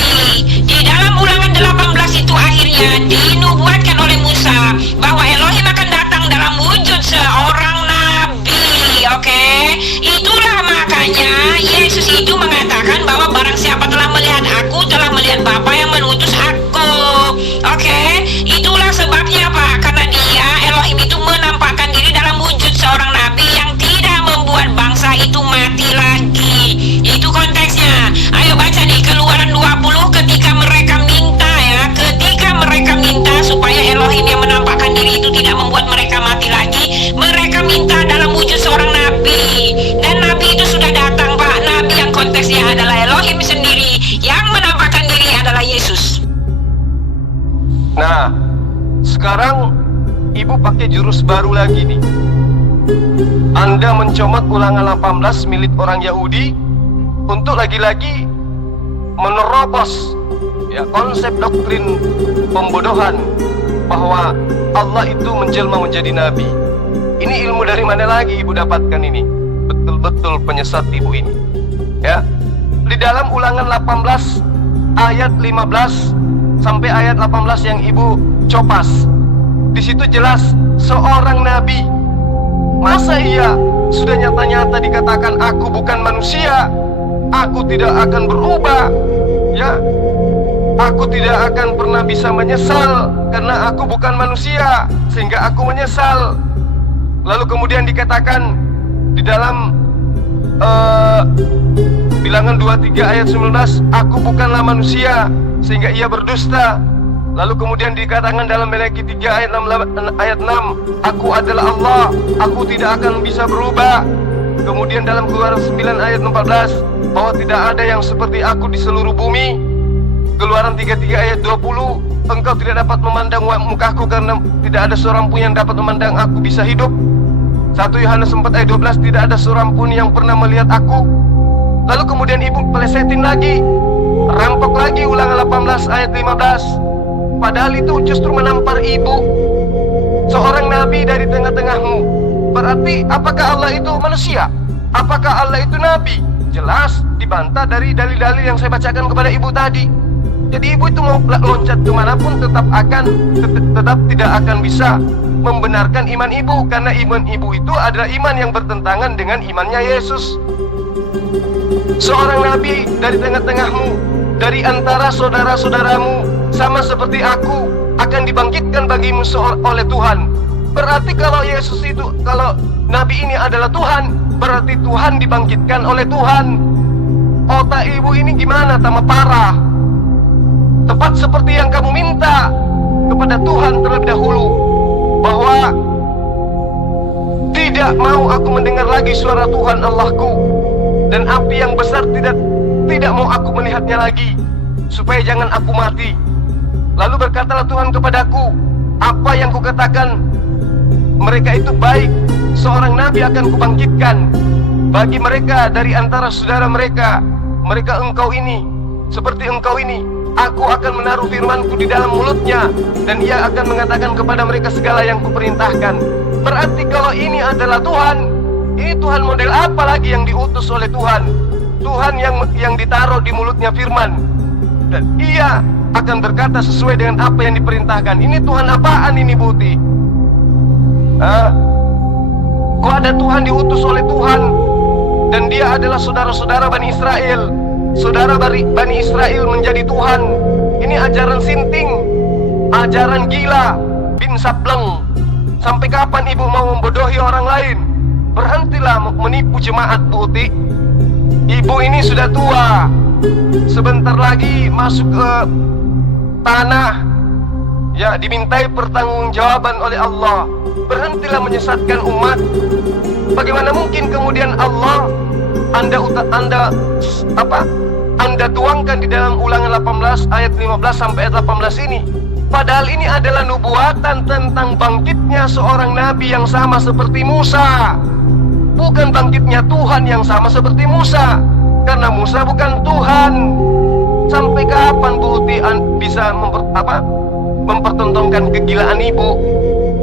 Di dalam Ulangan 18 itu akhirnya dinubuatkan oleh Musa bahwa Elohim akan datang dalam wujud seorang nabi. Oke? Itulah makanya Yesus itu mengatakan bahwa barang siapa telah melihat aku, telah melihat Bapa yang mengutus aku. Oke? Itulah sebabnya Pak, karena dia Elohim itu menampakkan diri dalam wujud seorang nabi yang tidak membuat bangsa itu mati lagi. Itu konteksnya. Ayo baca nih Keluaran 20 ketika mereka minta ya, ketika mereka minta supaya Elohim yang menampakkan diri itu tidak membuat mereka mati lagi, mereka minta dalam wujud seorang nabi. Dan nabi itu sudah datang Pak. Nabi yang konteksnya adalah Elohim sendiri, yang menampakkan diri adalah Yesus. Nah, sekarang Ibu pakai jurus baru lagi nih. Anda mencomot Ulangan 18 milik orang Yahudi untuk lagi-lagi menerobos ya konsep doktrin pembodohan bahwa Allah itu menjelma menjadi nabi. Ini ilmu dari mana lagi ibu dapatkan ini? Betul-betul penyesat ibu ini. Ya. Di dalam Ulangan 18 ayat 15 sampai ayat 18 yang ibu copas, di situ jelas seorang nabi. Masa iya sudah nyata-nyata dikatakan aku bukan manusia, aku tidak akan berubah, ya, aku tidak akan pernah bisa menyesal karena aku bukan manusia, sehingga aku menyesal. Lalu kemudian dikatakan di dalam Bilangan 23 ayat 19, aku bukanlah manusia sehingga ia berdusta. Lalu kemudian dikatakan dalam Meleakhi 3 ayat 6, aku adalah Allah, aku tidak akan bisa berubah. Kemudian dalam Keluaran 9 ayat 14, bahwa tidak ada yang seperti aku di seluruh bumi. Keluaran 33 ayat 20, engkau tidak dapat memandang mukaku karena tidak ada seorang pun yang dapat memandang aku bisa hidup. 1 Yohanes 4 ayat 12, tidak ada seorang pun yang pernah melihat aku. Lalu kemudian ibu pelesetin lagi, rampok lagi Ulangan 18 ayat 15. Padahal itu justru menampar ibu, seorang nabi dari tengah-tengahmu. Berarti apakah Allah itu manusia? Apakah Allah itu nabi? Jelas dibantah dari dalil-dalil yang saya bacakan kepada ibu tadi. Jadi ibu itu mau loncat kemanapun tetap tidak akan bisa membenarkan iman ibu, karena iman ibu itu adalah iman yang bertentangan dengan imannya Yesus. Seorang nabi dari tengah-tengahmu, dari antara saudara-saudaramu, sama seperti aku, akan dibangkitkan bagimu oleh Tuhan. Berarti kalau Yesus itu, kalau nabi ini adalah Tuhan, berarti Tuhan dibangkitkan oleh Tuhan. Otak ibu ini gimana? Tambah parah. Tepat seperti yang kamu minta kepada Tuhan terlebih dahulu, bahwa tidak mau aku mendengar lagi suara Tuhan Allahku, dan api yang besar tidak mau aku melihatnya lagi, supaya jangan aku mati. Lalu berkatalah Tuhan kepadaku, apa yang kukatakan mereka itu baik, seorang nabi akan kubangkitkan bagi mereka dari antara saudara mereka. Mereka engkau ini, seperti engkau ini, aku akan menaruh firmanku di dalam mulutnya, dan ia akan mengatakan kepada mereka segala yang kuperintahkan. Berarti kalau ini adalah Tuhan, ini Tuhan model apa lagi yang diutus oleh Tuhan? Tuhan yang ditaruh di mulutnya firman, dan ia akan berkata sesuai dengan apa yang diperintahkan. Ini Tuhan apaan ini, Buti? Kok ada Tuhan diutus oleh Tuhan, dan dia adalah saudara-saudara Bani Israel. Saudara Bani Israel menjadi Tuhan. Ini ajaran sinting, ajaran gila, bin sableng. Sampai kapan ibu mau membodohi orang lain? Berhentilah menipu jemaat, Buti. Ibu ini sudah tua, sebentar lagi masuk ke tanah, ya, dimintai pertanggungjawaban oleh Allah. Berhentilah menyesatkan umat. Bagaimana mungkin kemudian Allah Anda tuangkan di dalam Ulangan 18 ayat 15 sampai ayat 18 ini? Padahal ini adalah nubuatan tentang bangkitnya seorang nabi yang sama seperti Musa, bukan bangkitnya Tuhan yang sama seperti Musa, karena Musa bukan Tuhan. Sampai kapan Bu Uti bisa mempertontonkan kegilaan ibu?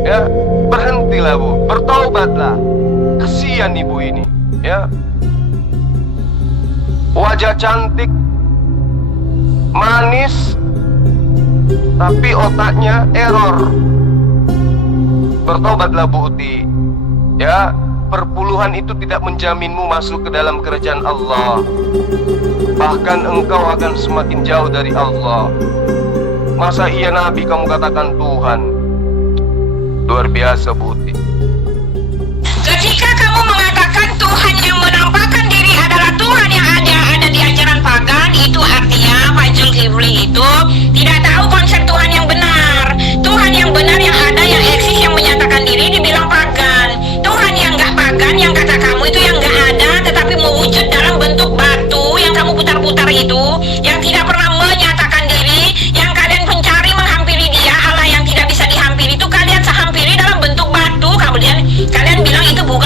Ya, berhentilah Bu, bertaubatlah. Kasihan ibu ini, ya. Wajah cantik, manis, tapi otaknya error. Bertobatlah Bu Uti, ya. Perpuluhan itu tidak menjaminmu masuk ke dalam kerajaan Allah. Bahkan engkau akan semakin jauh dari Allah. Masa iya Nabi kamu katakan Tuhan? Luar biasa, Bu Uti. Ketika kamu mengatakan Tuhan yang menampakkan diri adalah Tuhan yang ada di ajaran pagan, itu artinya Fajrul Kibli itu tidak tahu konsep Tuhan yang benar. Tuhan yang benar yang ada, yang eksis, yang menyatakan diri dibilang pagan. Tuhan yang gak pagan, yang kata kamu itu yang gak ada, tetapi mewujud dalam bentuk batu yang kamu putar-putar itu, yang tidak pernah menyatakan diri, yang kalian mencari menghampiri dia, Allah yang tidak bisa dihampiri itu kalian sehampiri dalam bentuk batu. Kemudian kalian bilang itu bukan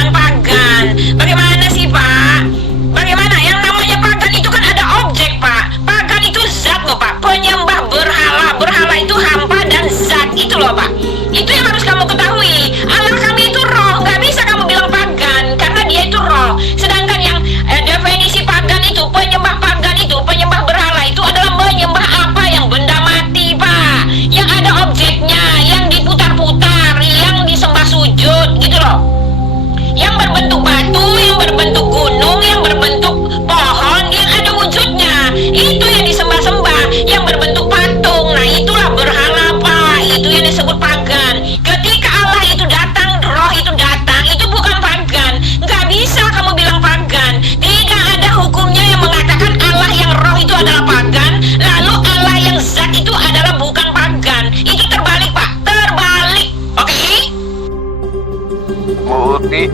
Bu Uti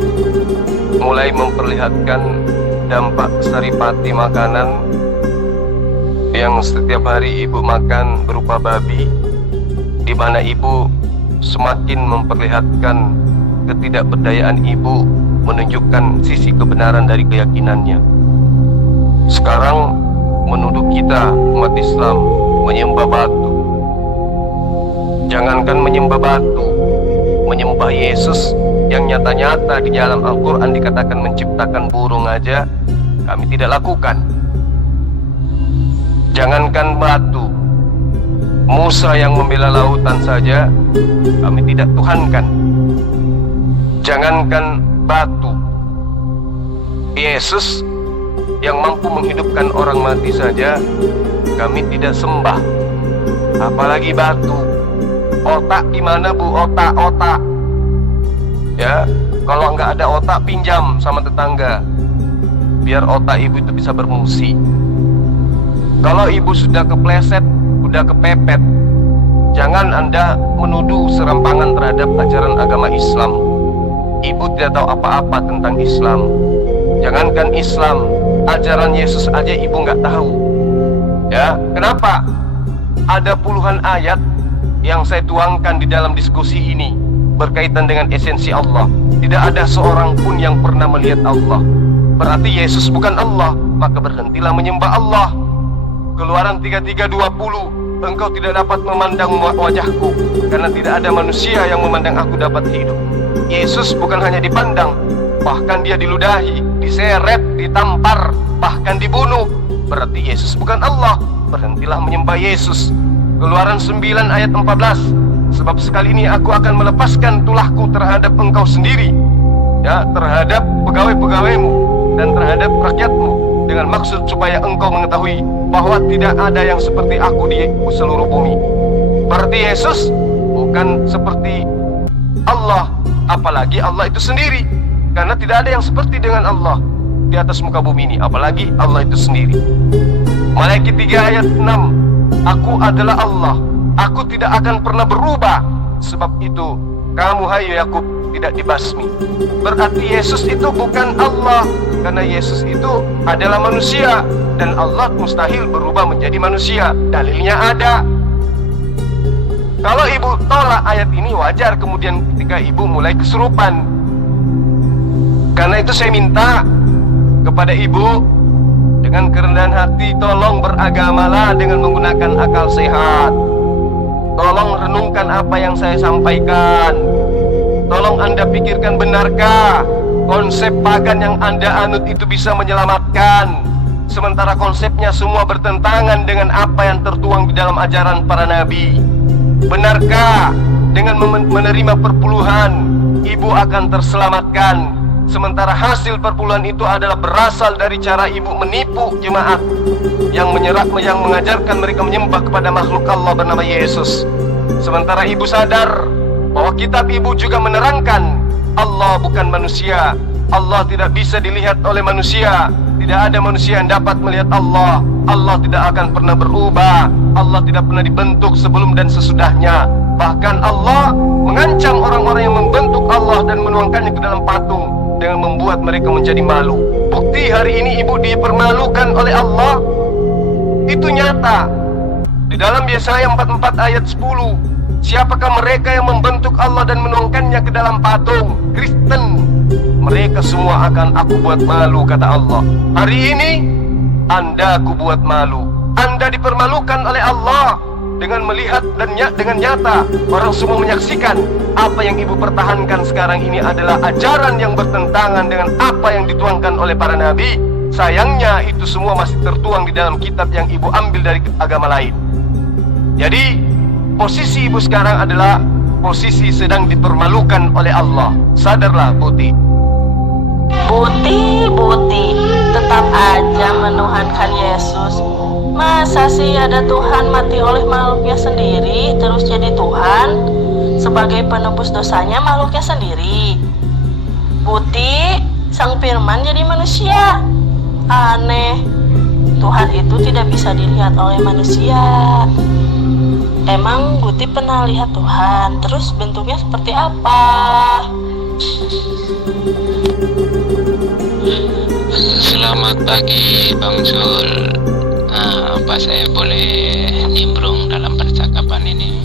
mulai memperlihatkan dampak saripati makanan yang setiap hari ibu makan berupa babi, di mana ibu semakin memperlihatkan ketidakberdayaan ibu menunjukkan sisi kebenaran dari keyakinannya. Sekarang menuduh kita umat Islam menyembah batu. Jangankan menyembah batu, menyembah Yesus yang nyata-nyata di dalam Al-Quran dikatakan menciptakan burung aja kami tidak lakukan. Jangankan batu, Musa yang membela lautan saja kami tidak tuhankan. Jangankan batu, Yesus yang mampu menghidupkan orang mati saja kami tidak sembah, apalagi batu. Otak gimana Bu? Otak. Ya, kalau nggak ada otak pinjam sama tetangga, biar otak ibu itu bisa berfungsi. Kalau ibu sudah kepleset, sudah kepepet, jangan Anda menuduh serampangan terhadap ajaran agama Islam. Ibu tidak tahu apa-apa tentang Islam. Jangankan Islam, ajaran Yesus aja ibu nggak tahu. Ya, kenapa? Ada puluhan ayat yang saya tuangkan di dalam diskusi ini berkaitan dengan esensi Allah. Tidak ada seorang pun yang pernah melihat Allah. Berarti Yesus bukan Allah, maka berhentilah menyembah Allah. Keluaran 33:20, engkau tidak dapat memandang wajahku, karena tidak ada manusia yang memandang aku dapat hidup. Yesus bukan hanya dipandang, bahkan dia diludahi, diseret, ditampar, bahkan dibunuh. Berarti Yesus bukan Allah, berhentilah menyembah Yesus. Keluaran 9 ayat 14, sebab sekali ini aku akan melepaskan tulahku terhadap engkau sendiri, ya, terhadap pegawai-pegawaimu dan terhadap rakyatmu, dengan maksud supaya engkau mengetahui bahwa tidak ada yang seperti aku di seluruh bumi. Berarti Yesus bukan seperti Allah, apalagi Allah itu sendiri, karena tidak ada yang seperti dengan Allah di atas muka bumi ini, apalagi Allah itu sendiri. Malaikat 3 ayat 6, aku adalah Allah, aku tidak akan pernah berubah, sebab itu kamu hai Yakub tidak dibasmi. Berarti Yesus itu bukan Allah, karena Yesus itu adalah manusia, dan Allah mustahil berubah menjadi manusia. Dalilnya ada. Kalau ibu tolak ayat ini wajar kemudian ketika ibu mulai kesurupan. Karena itu saya minta kepada ibu dengan kerendahan hati, tolong beragamalah dengan menggunakan akal sehat. Tolong renungkan apa yang saya sampaikan. Tolong Anda pikirkan, benarkah konsep pagan yang Anda anut itu bisa menyelamatkan, sementara konsepnya semua bertentangan dengan apa yang tertuang di dalam ajaran para nabi? Benarkah dengan menerima perpuluhan ibu akan terselamatkan, sementara hasil perpuluhan itu adalah berasal dari cara ibu menipu jemaat yang mengajarkan mereka menyembah kepada makhluk Allah bernama Yesus? Sementara ibu sadar bahwa kitab ibu juga menerangkan Allah bukan manusia, Allah tidak bisa dilihat oleh manusia, tidak ada manusia yang dapat melihat Allah, Allah tidak akan pernah berubah, Allah tidak pernah dibentuk sebelum dan sesudahnya. Bahkan Allah mengancam orang-orang yang membentuk Allah dan menuangkannya ke dalam patung dengan membuat mereka menjadi malu. Bukti hari ini ibu dipermalukan oleh Allah itu nyata. Di dalam Yesaya 44 ayat 10, siapakah mereka yang membentuk Allah dan menuangkannya ke dalam patung? Kristen. Mereka semua akan aku buat malu, kata Allah. Hari ini Anda aku buat malu. Anda dipermalukan oleh Allah dengan melihat dan dengan nyata orang semua menyaksikan apa yang ibu pertahankan sekarang ini adalah ajaran yang bertentangan dengan apa yang dituangkan oleh para nabi. Sayangnya itu semua masih tertuang di dalam kitab yang ibu ambil dari agama lain. Jadi posisi ibu sekarang adalah posisi sedang dipermalukan oleh Allah. Sadarlah Buti. Buti, tetap aja menuhankan Yesus. Masa sih ada Tuhan mati oleh makhluknya sendiri terus jadi Tuhan sebagai penebus dosanya makhluknya sendiri? Buti, sang firman jadi manusia. Aneh, Tuhan itu tidak bisa dilihat oleh manusia. Emang Buti pernah lihat Tuhan, terus bentuknya seperti apa? Selamat pagi Bang Sul. Apa saya boleh nimbrung dalam percakapan ini?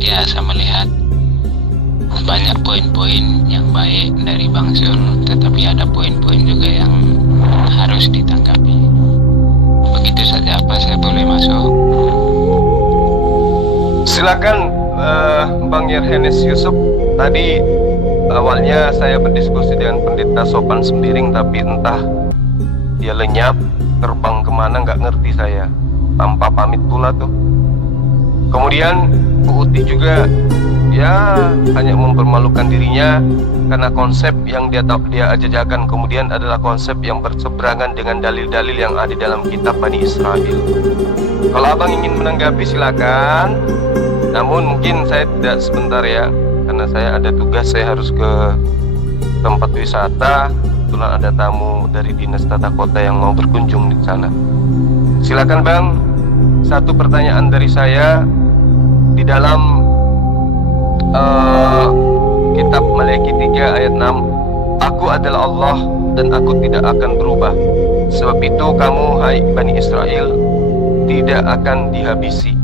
Ya, saya melihat banyak poin-poin yang baik dari Bang Sul, tetapi ada poin-poin juga yang harus ditanggapi. Begitu saja, apa saya boleh masuk? Silakan Bang Yerhenes Yusuf. Tadi awalnya saya berdiskusi dengan Pendeta Sopan Sembiring, tapi entah dia lenyap, terbang kemana nggak ngerti saya, tanpa pamit pula tuh. Kemudian Bu Uti juga ya hanya mempermalukan dirinya karena konsep yang dia ajajakan kemudian adalah konsep yang berseberangan dengan dalil-dalil yang ada dalam kitab Bani Israel. Kalau abang ingin menanggapi silakan, namun mungkin saya tidak sebentar ya, karena saya ada tugas, saya harus ke tempat wisata. Kebetulan ada tamu dari Dinas Tata Kota yang mau berkunjung di sana. Silakan Bang. Satu pertanyaan dari saya, di dalam kitab Maleakhi 3 ayat 6, aku adalah Allah dan aku tidak akan berubah. Sebab itu kamu hai Bani Israel tidak akan dihabisi.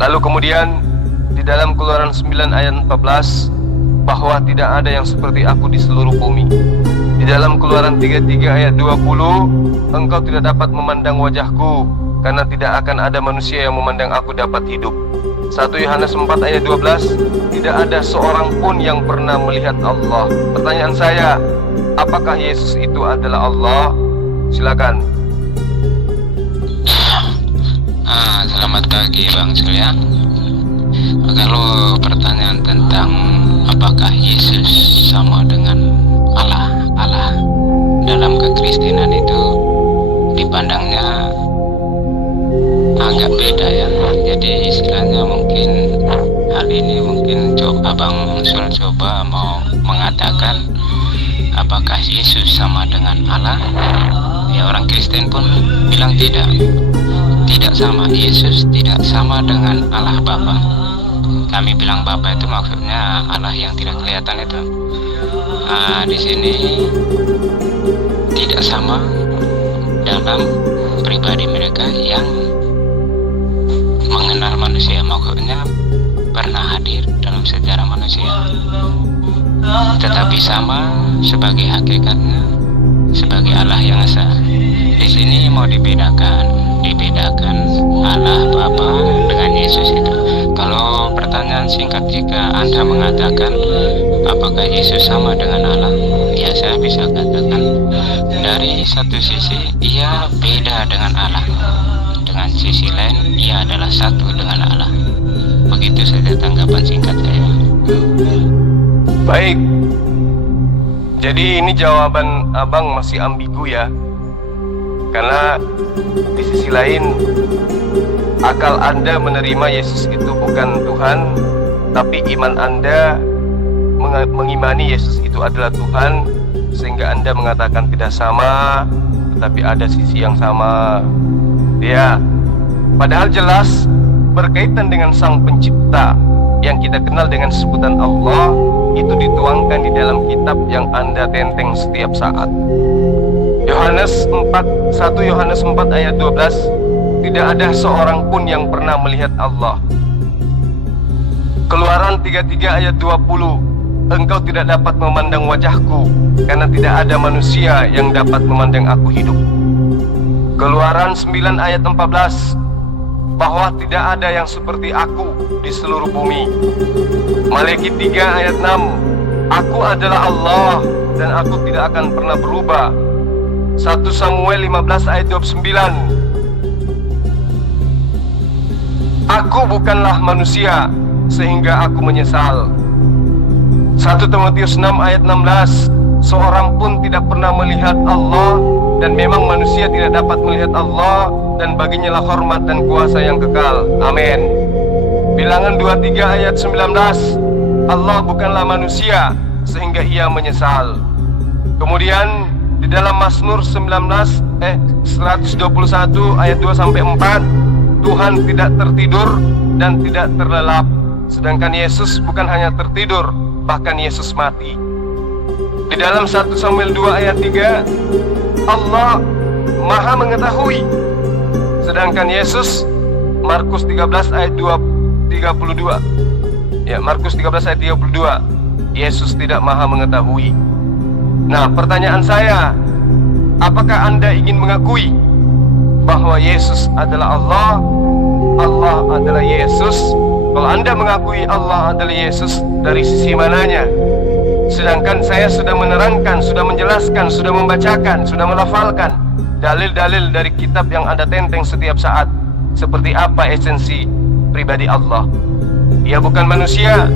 Lalu kemudian di dalam Keluaran 9 ayat 14, bahwa tidak ada yang seperti aku di seluruh bumi. Di dalam Keluaran 33 ayat 20, engkau tidak dapat memandang wajahku, karena tidak akan ada manusia yang memandang aku dapat hidup. 1 Yohanes 4 ayat 12, tidak ada seorang pun yang pernah melihat Allah. Pertanyaan saya, apakah Yesus itu adalah Allah? Silakan. Selamat pagi Bang Surya. Kalau pertanyaan tentang apakah Yesus sama dengan Allah dalam kekristenan itu dipandangnya agak beda ya. Jadi istilahnya mungkin hal ini mungkin Bang Sul coba mau mengatakan apakah Yesus sama dengan Allah. Ya, orang Kristen pun bilang tidak sama. Yesus tidak sama dengan Allah Bapa. Kami bilang Bapa itu maksudnya Allah yang tidak kelihatan itu. Di sini tidak sama dalam pribadi mereka yang mengenal manusia, maksudnya pernah hadir dalam sejarah manusia, tetapi sama sebagai hakikatnya sebagai Allah yang esa. Di sini mau dibedakan Allah Bapa dengan Yesus itu. Kalau pertanyaan singkat, jika Anda mengatakan apakah Yesus sama dengan Allah, ya saya bisa katakan dari satu sisi ia beda dengan Allah, dengan sisi lain ia adalah satu dengan Allah. Begitu saja tanggapan singkat saya. Baik. Jadi ini jawaban abang masih ambigu ya. Karena di sisi lain akal Anda menerima Yesus itu bukan Tuhan, tapi iman Anda mengimani Yesus itu adalah Tuhan, sehingga Anda mengatakan tidak sama, tetapi ada sisi yang sama. Ya, padahal jelas berkaitan dengan Sang Pencipta yang kita kenal dengan sebutan Allah, itu dituangkan di dalam kitab yang Anda tenteng setiap saat. 1 Yohanes 4 ayat 12, tidak ada seorang pun yang pernah melihat Allah. Keluaran 33 ayat 20, engkau tidak dapat memandang wajahku, karena tidak ada manusia yang dapat memandang aku hidup. Keluaran 9 ayat 14, bahwa tidak ada yang seperti aku di seluruh bumi. Maleakhi 3 ayat 6, aku adalah Allah dan aku tidak akan pernah berubah. 1 Samuel 15 ayat 29, aku bukanlah manusia sehingga aku menyesal. 1 Timotius 6 ayat 16, seorang pun tidak pernah melihat Allah, dan memang manusia tidak dapat melihat Allah, dan baginya lah hormat dan kuasa yang kekal. Amin. Bilangan 23 ayat 19, Allah bukanlah manusia sehingga ia menyesal. Kemudian di dalam Mazmur 121 ayat 2-4, Tuhan tidak tertidur dan tidak terlelap. Sedangkan Yesus bukan hanya tertidur, bahkan Yesus mati. Di dalam 1 Samuel 2 ayat 3, Allah Maha mengetahui. Sedangkan Yesus, Markus 13 ayat 32. Ya, Markus 13 ayat 32, Yesus tidak Maha mengetahui. Nah, pertanyaan saya, apakah Anda ingin mengakui bahwa Yesus adalah Allah, Allah adalah Yesus? Kalau Anda mengakui Allah adalah Yesus, dari sisi mananya? Sedangkan saya sudah menerangkan, sudah menjelaskan, sudah membacakan, sudah melafalkan dalil-dalil dari kitab yang Anda tenteng setiap saat. Seperti apa esensi pribadi Allah? Dia bukan manusia,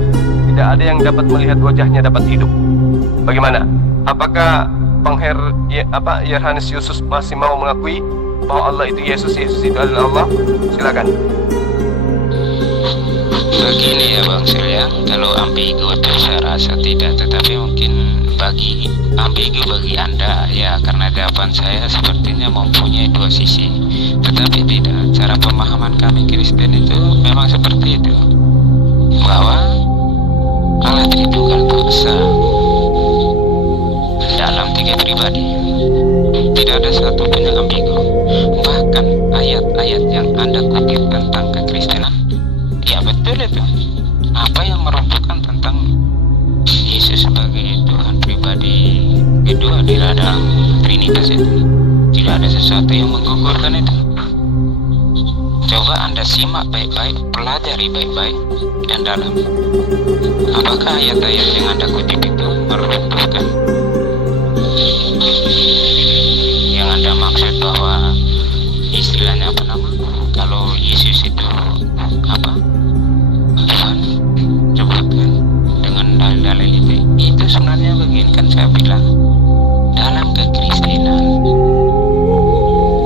tidak ada yang dapat melihat wajahnya dapat hidup. Bagaimana? Apakah Yohanes Yesus masih mau mengakui bahwa Allah itu Yesus, Yesus itu adalah Allah? Silakan. Begini ya Bang Surya, kalau ambigu itu saya rasa tidak, tetapi mungkin ambigu bagi Anda ya, karena jawaban saya sepertinya mempunyai dua sisi. Tetapi tidak, cara pemahaman kami Kristen itu memang seperti itu, bahwa Allah Tritunggal Esa dalam 3 pribadi, tidak ada satu pun yang ambigu. Bahkan ayat-ayat yang Anda kutip tentang kekristenan, ya betul itu. Apa yang meruntuhkan tentang Yesus sebagai Tuhan pribadi kedua di dalam Trinitas itu, tidak ada sesuatu yang menggugurkan itu. Coba Anda simak baik-baik, pelajari baik-baik dan dalam. Apakah ayat-ayat yang Anda kutip itu meruntuhkan? Yang Anda maksud bahwa istilahnya apa nama? Kalau Yesus itu apa? Tuhan, sebutkan dengan dalil-dalil itu sebenarnya begini kan saya bilang, dalam kekristenan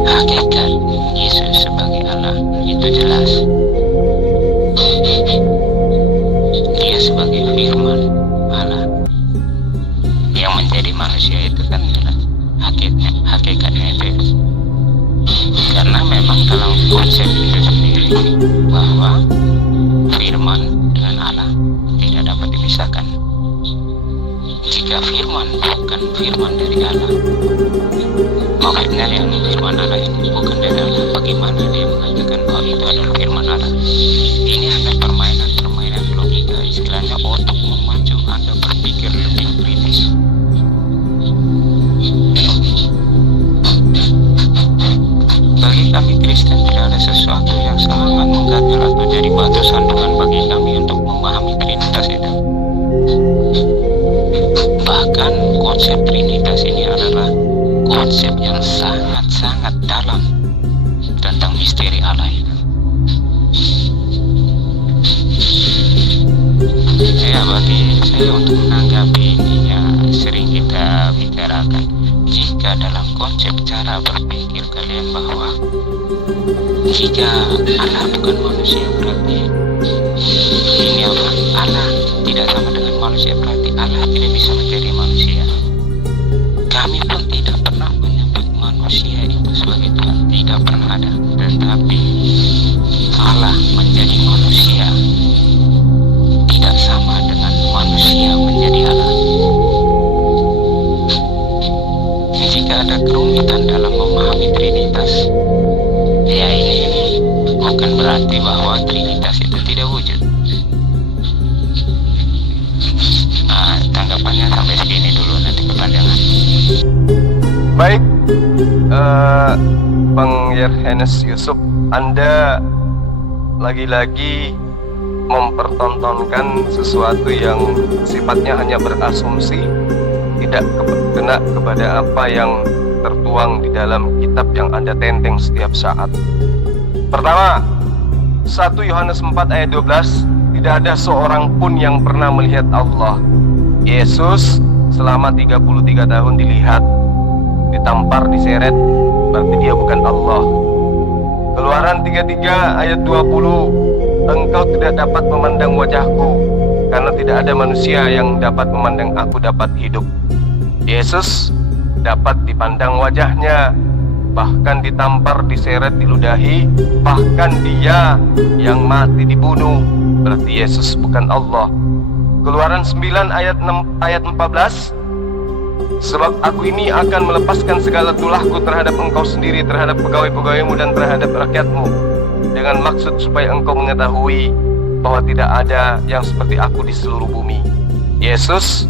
hakikat Yesus sebagai Allah itu jelas. Dia sebagai firman Allah yang menjadi manusia itu kan jelas hakikatnya itu. Karena memang dalam konsep itu sendiri bahwa firman dengan Allah tidak dapat dipisahkan. Jika firman bukan firman dari Allah, maksudnya yang firman Allah ini bukan dari Allah, bagaimana dia mengatakan bahwa itu adalah firman Allah? Ini ada permainan logika, istilahnya untuk memacu Anda berpikir lebih kritis. Bagi kami Kristen tidak ada sesuatu yang sangat mengganjal atau jadi batu sandungan bagi kami untuk memahami Trinitas itu. Bahkan konsep Trinitas ini adalah konsep yang sangat-sangat dalam tentang misteri Allah itu. Ya, bagi saya untuk menanggapi ini ya, sering kita bicarakan, jika dalam konsep cara berpikir kalian bahwa jika Allah bukan manusia berarti ini apa? Allah tidak sama dengan manusia, berarti Allah tidak bisa menjadi manusia. Kami pun tidak pernah menyebut manusia itu sebagai Tuhan, tidak pernah ada. Tetapi Allah menjadi manusia tidak sama dengan manusia menjadi Allah. Jika ada kerumitan dalam memahami Trinitas, ya ini bukan berarti bahwa Trinitas itu tidak wujud. Tanggapannya sampai segini dulu, nanti kepanjangan. Baik, Bang Yohanes Yusuf, Anda lagi-lagi mempertontonkan sesuatu yang sifatnya hanya berasumsi, tidak kena kepada apa yang tertuang di dalam kitab yang Anda tenteng setiap saat. Pertama, 1 Yohanes 4 ayat 12, tidak ada seorang pun yang pernah melihat Allah. Yesus selama 33 tahun dilihat, ditampar, diseret, berarti dia bukan Allah. Keluaran 33 ayat 20, engkau tidak dapat memandang wajahku, karena tidak ada manusia yang dapat memandang aku dapat hidup. Yesus dapat dipandang wajahnya, bahkan ditampar, diseret, diludahi, bahkan dia yang mati dibunuh, berarti Yesus bukan Allah. Keluaran 9 ayat 14, Sebab aku ini akan melepaskan segala tulahku terhadap engkau sendiri, terhadap pegawai-pegawaimu dan terhadap rakyatmu, dengan maksud supaya engkau mengetahui bahwa tidak ada yang seperti aku di seluruh bumi. Yesus,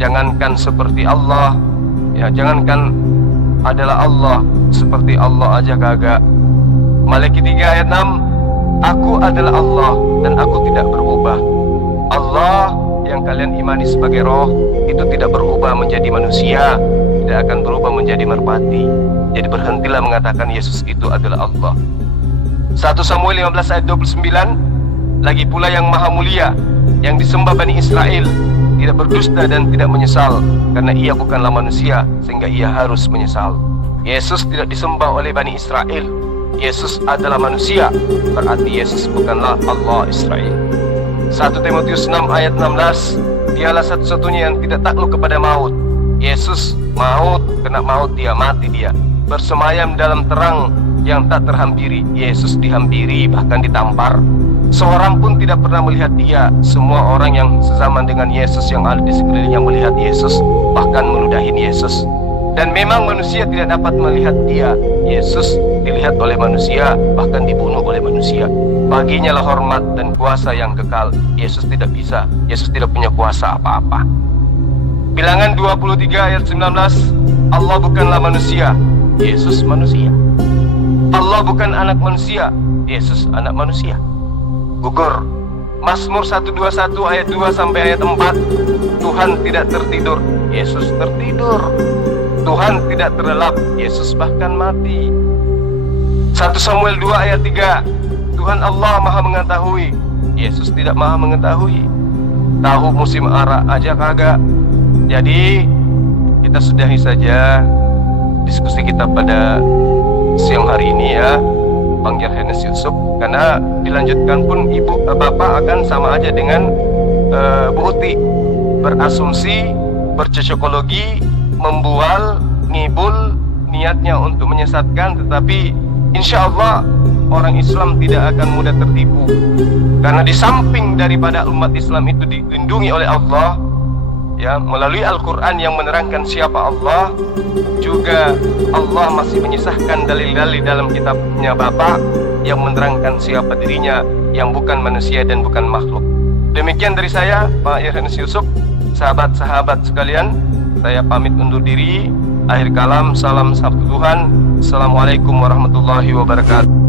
jangankan seperti Allah, ya jangankan adalah Allah, seperti Allah aja kagak. Malaikat 3 ayat 6, aku adalah Allah dan aku tidak berubah. Allah yang kalian imani sebagai roh itu tidak berubah menjadi manusia, tidak akan berubah menjadi merpati. Jadi berhentilah mengatakan Yesus itu adalah Allah. 1 Samuel 15 ayat 29, lagi pula yang maha mulia, yang disembah Bani Israel, tidak berdusta dan tidak menyesal, karena ia bukanlah manusia sehingga ia harus menyesal. Yesus tidak disembah oleh Bani Israel. Yesus adalah manusia, berarti Yesus bukanlah Allah Israel. 1 Timotius 6 ayat 16, dialah satu-satunya yang tidak takluk kepada maut. Yesus maut, kena maut dia, mati dia. Bersemayam dalam terang yang tak terhampiri. Yesus dihampiri, bahkan ditampar. Seorang pun tidak pernah melihat dia. Semua orang yang sezaman dengan Yesus yang ada di sekelilingnya melihat Yesus, bahkan meludahin Yesus. Dan memang manusia tidak dapat melihat dia. Yesus dilihat oleh manusia, bahkan dibunuh oleh manusia. Baginya lah hormat dan kuasa yang kekal. Yesus tidak bisa. Yesus tidak punya kuasa apa-apa. Bilangan 23 ayat 19, Allah bukanlah manusia, Yesus manusia. Allah bukan anak manusia, Yesus anak manusia. Gugur. Mazmur 121 ayat 2 sampai ayat 4, Tuhan tidak tertidur, Yesus tertidur. Tuhan tidak terlelap, Yesus bahkan mati. 1 Samuel 2 ayat 3, Tuhan Allah maha mengetahui, Yesus tidak maha mengetahui. Tahu musim arak aja kagak. Jadi kita sudahi saja diskusi kita pada siang hari ini ya, Bang Yerhenes Yusuf, karena dilanjutkan pun ibu bapak akan sama aja dengan Bu Uti, berasumsi, bercocokologi, membual, ngibul, niatnya untuk menyesatkan, tetapi insya Allah orang Islam tidak akan mudah tertipu, karena di samping daripada umat Islam itu dilindungi oleh Allah ya, melalui Al-Quran yang menerangkan siapa Allah, juga Allah masih menyisahkan dalil-dalil dalam kitabnya Bapak yang menerangkan siapa dirinya, yang bukan manusia dan bukan makhluk. Demikian dari saya, Pak Yerhenes Yusuf. Sahabat-sahabat sekalian, saya pamit undur diri. Akhir kalam, salam sabtu Tuhan. Assalamualaikum warahmatullahi wabarakatuh.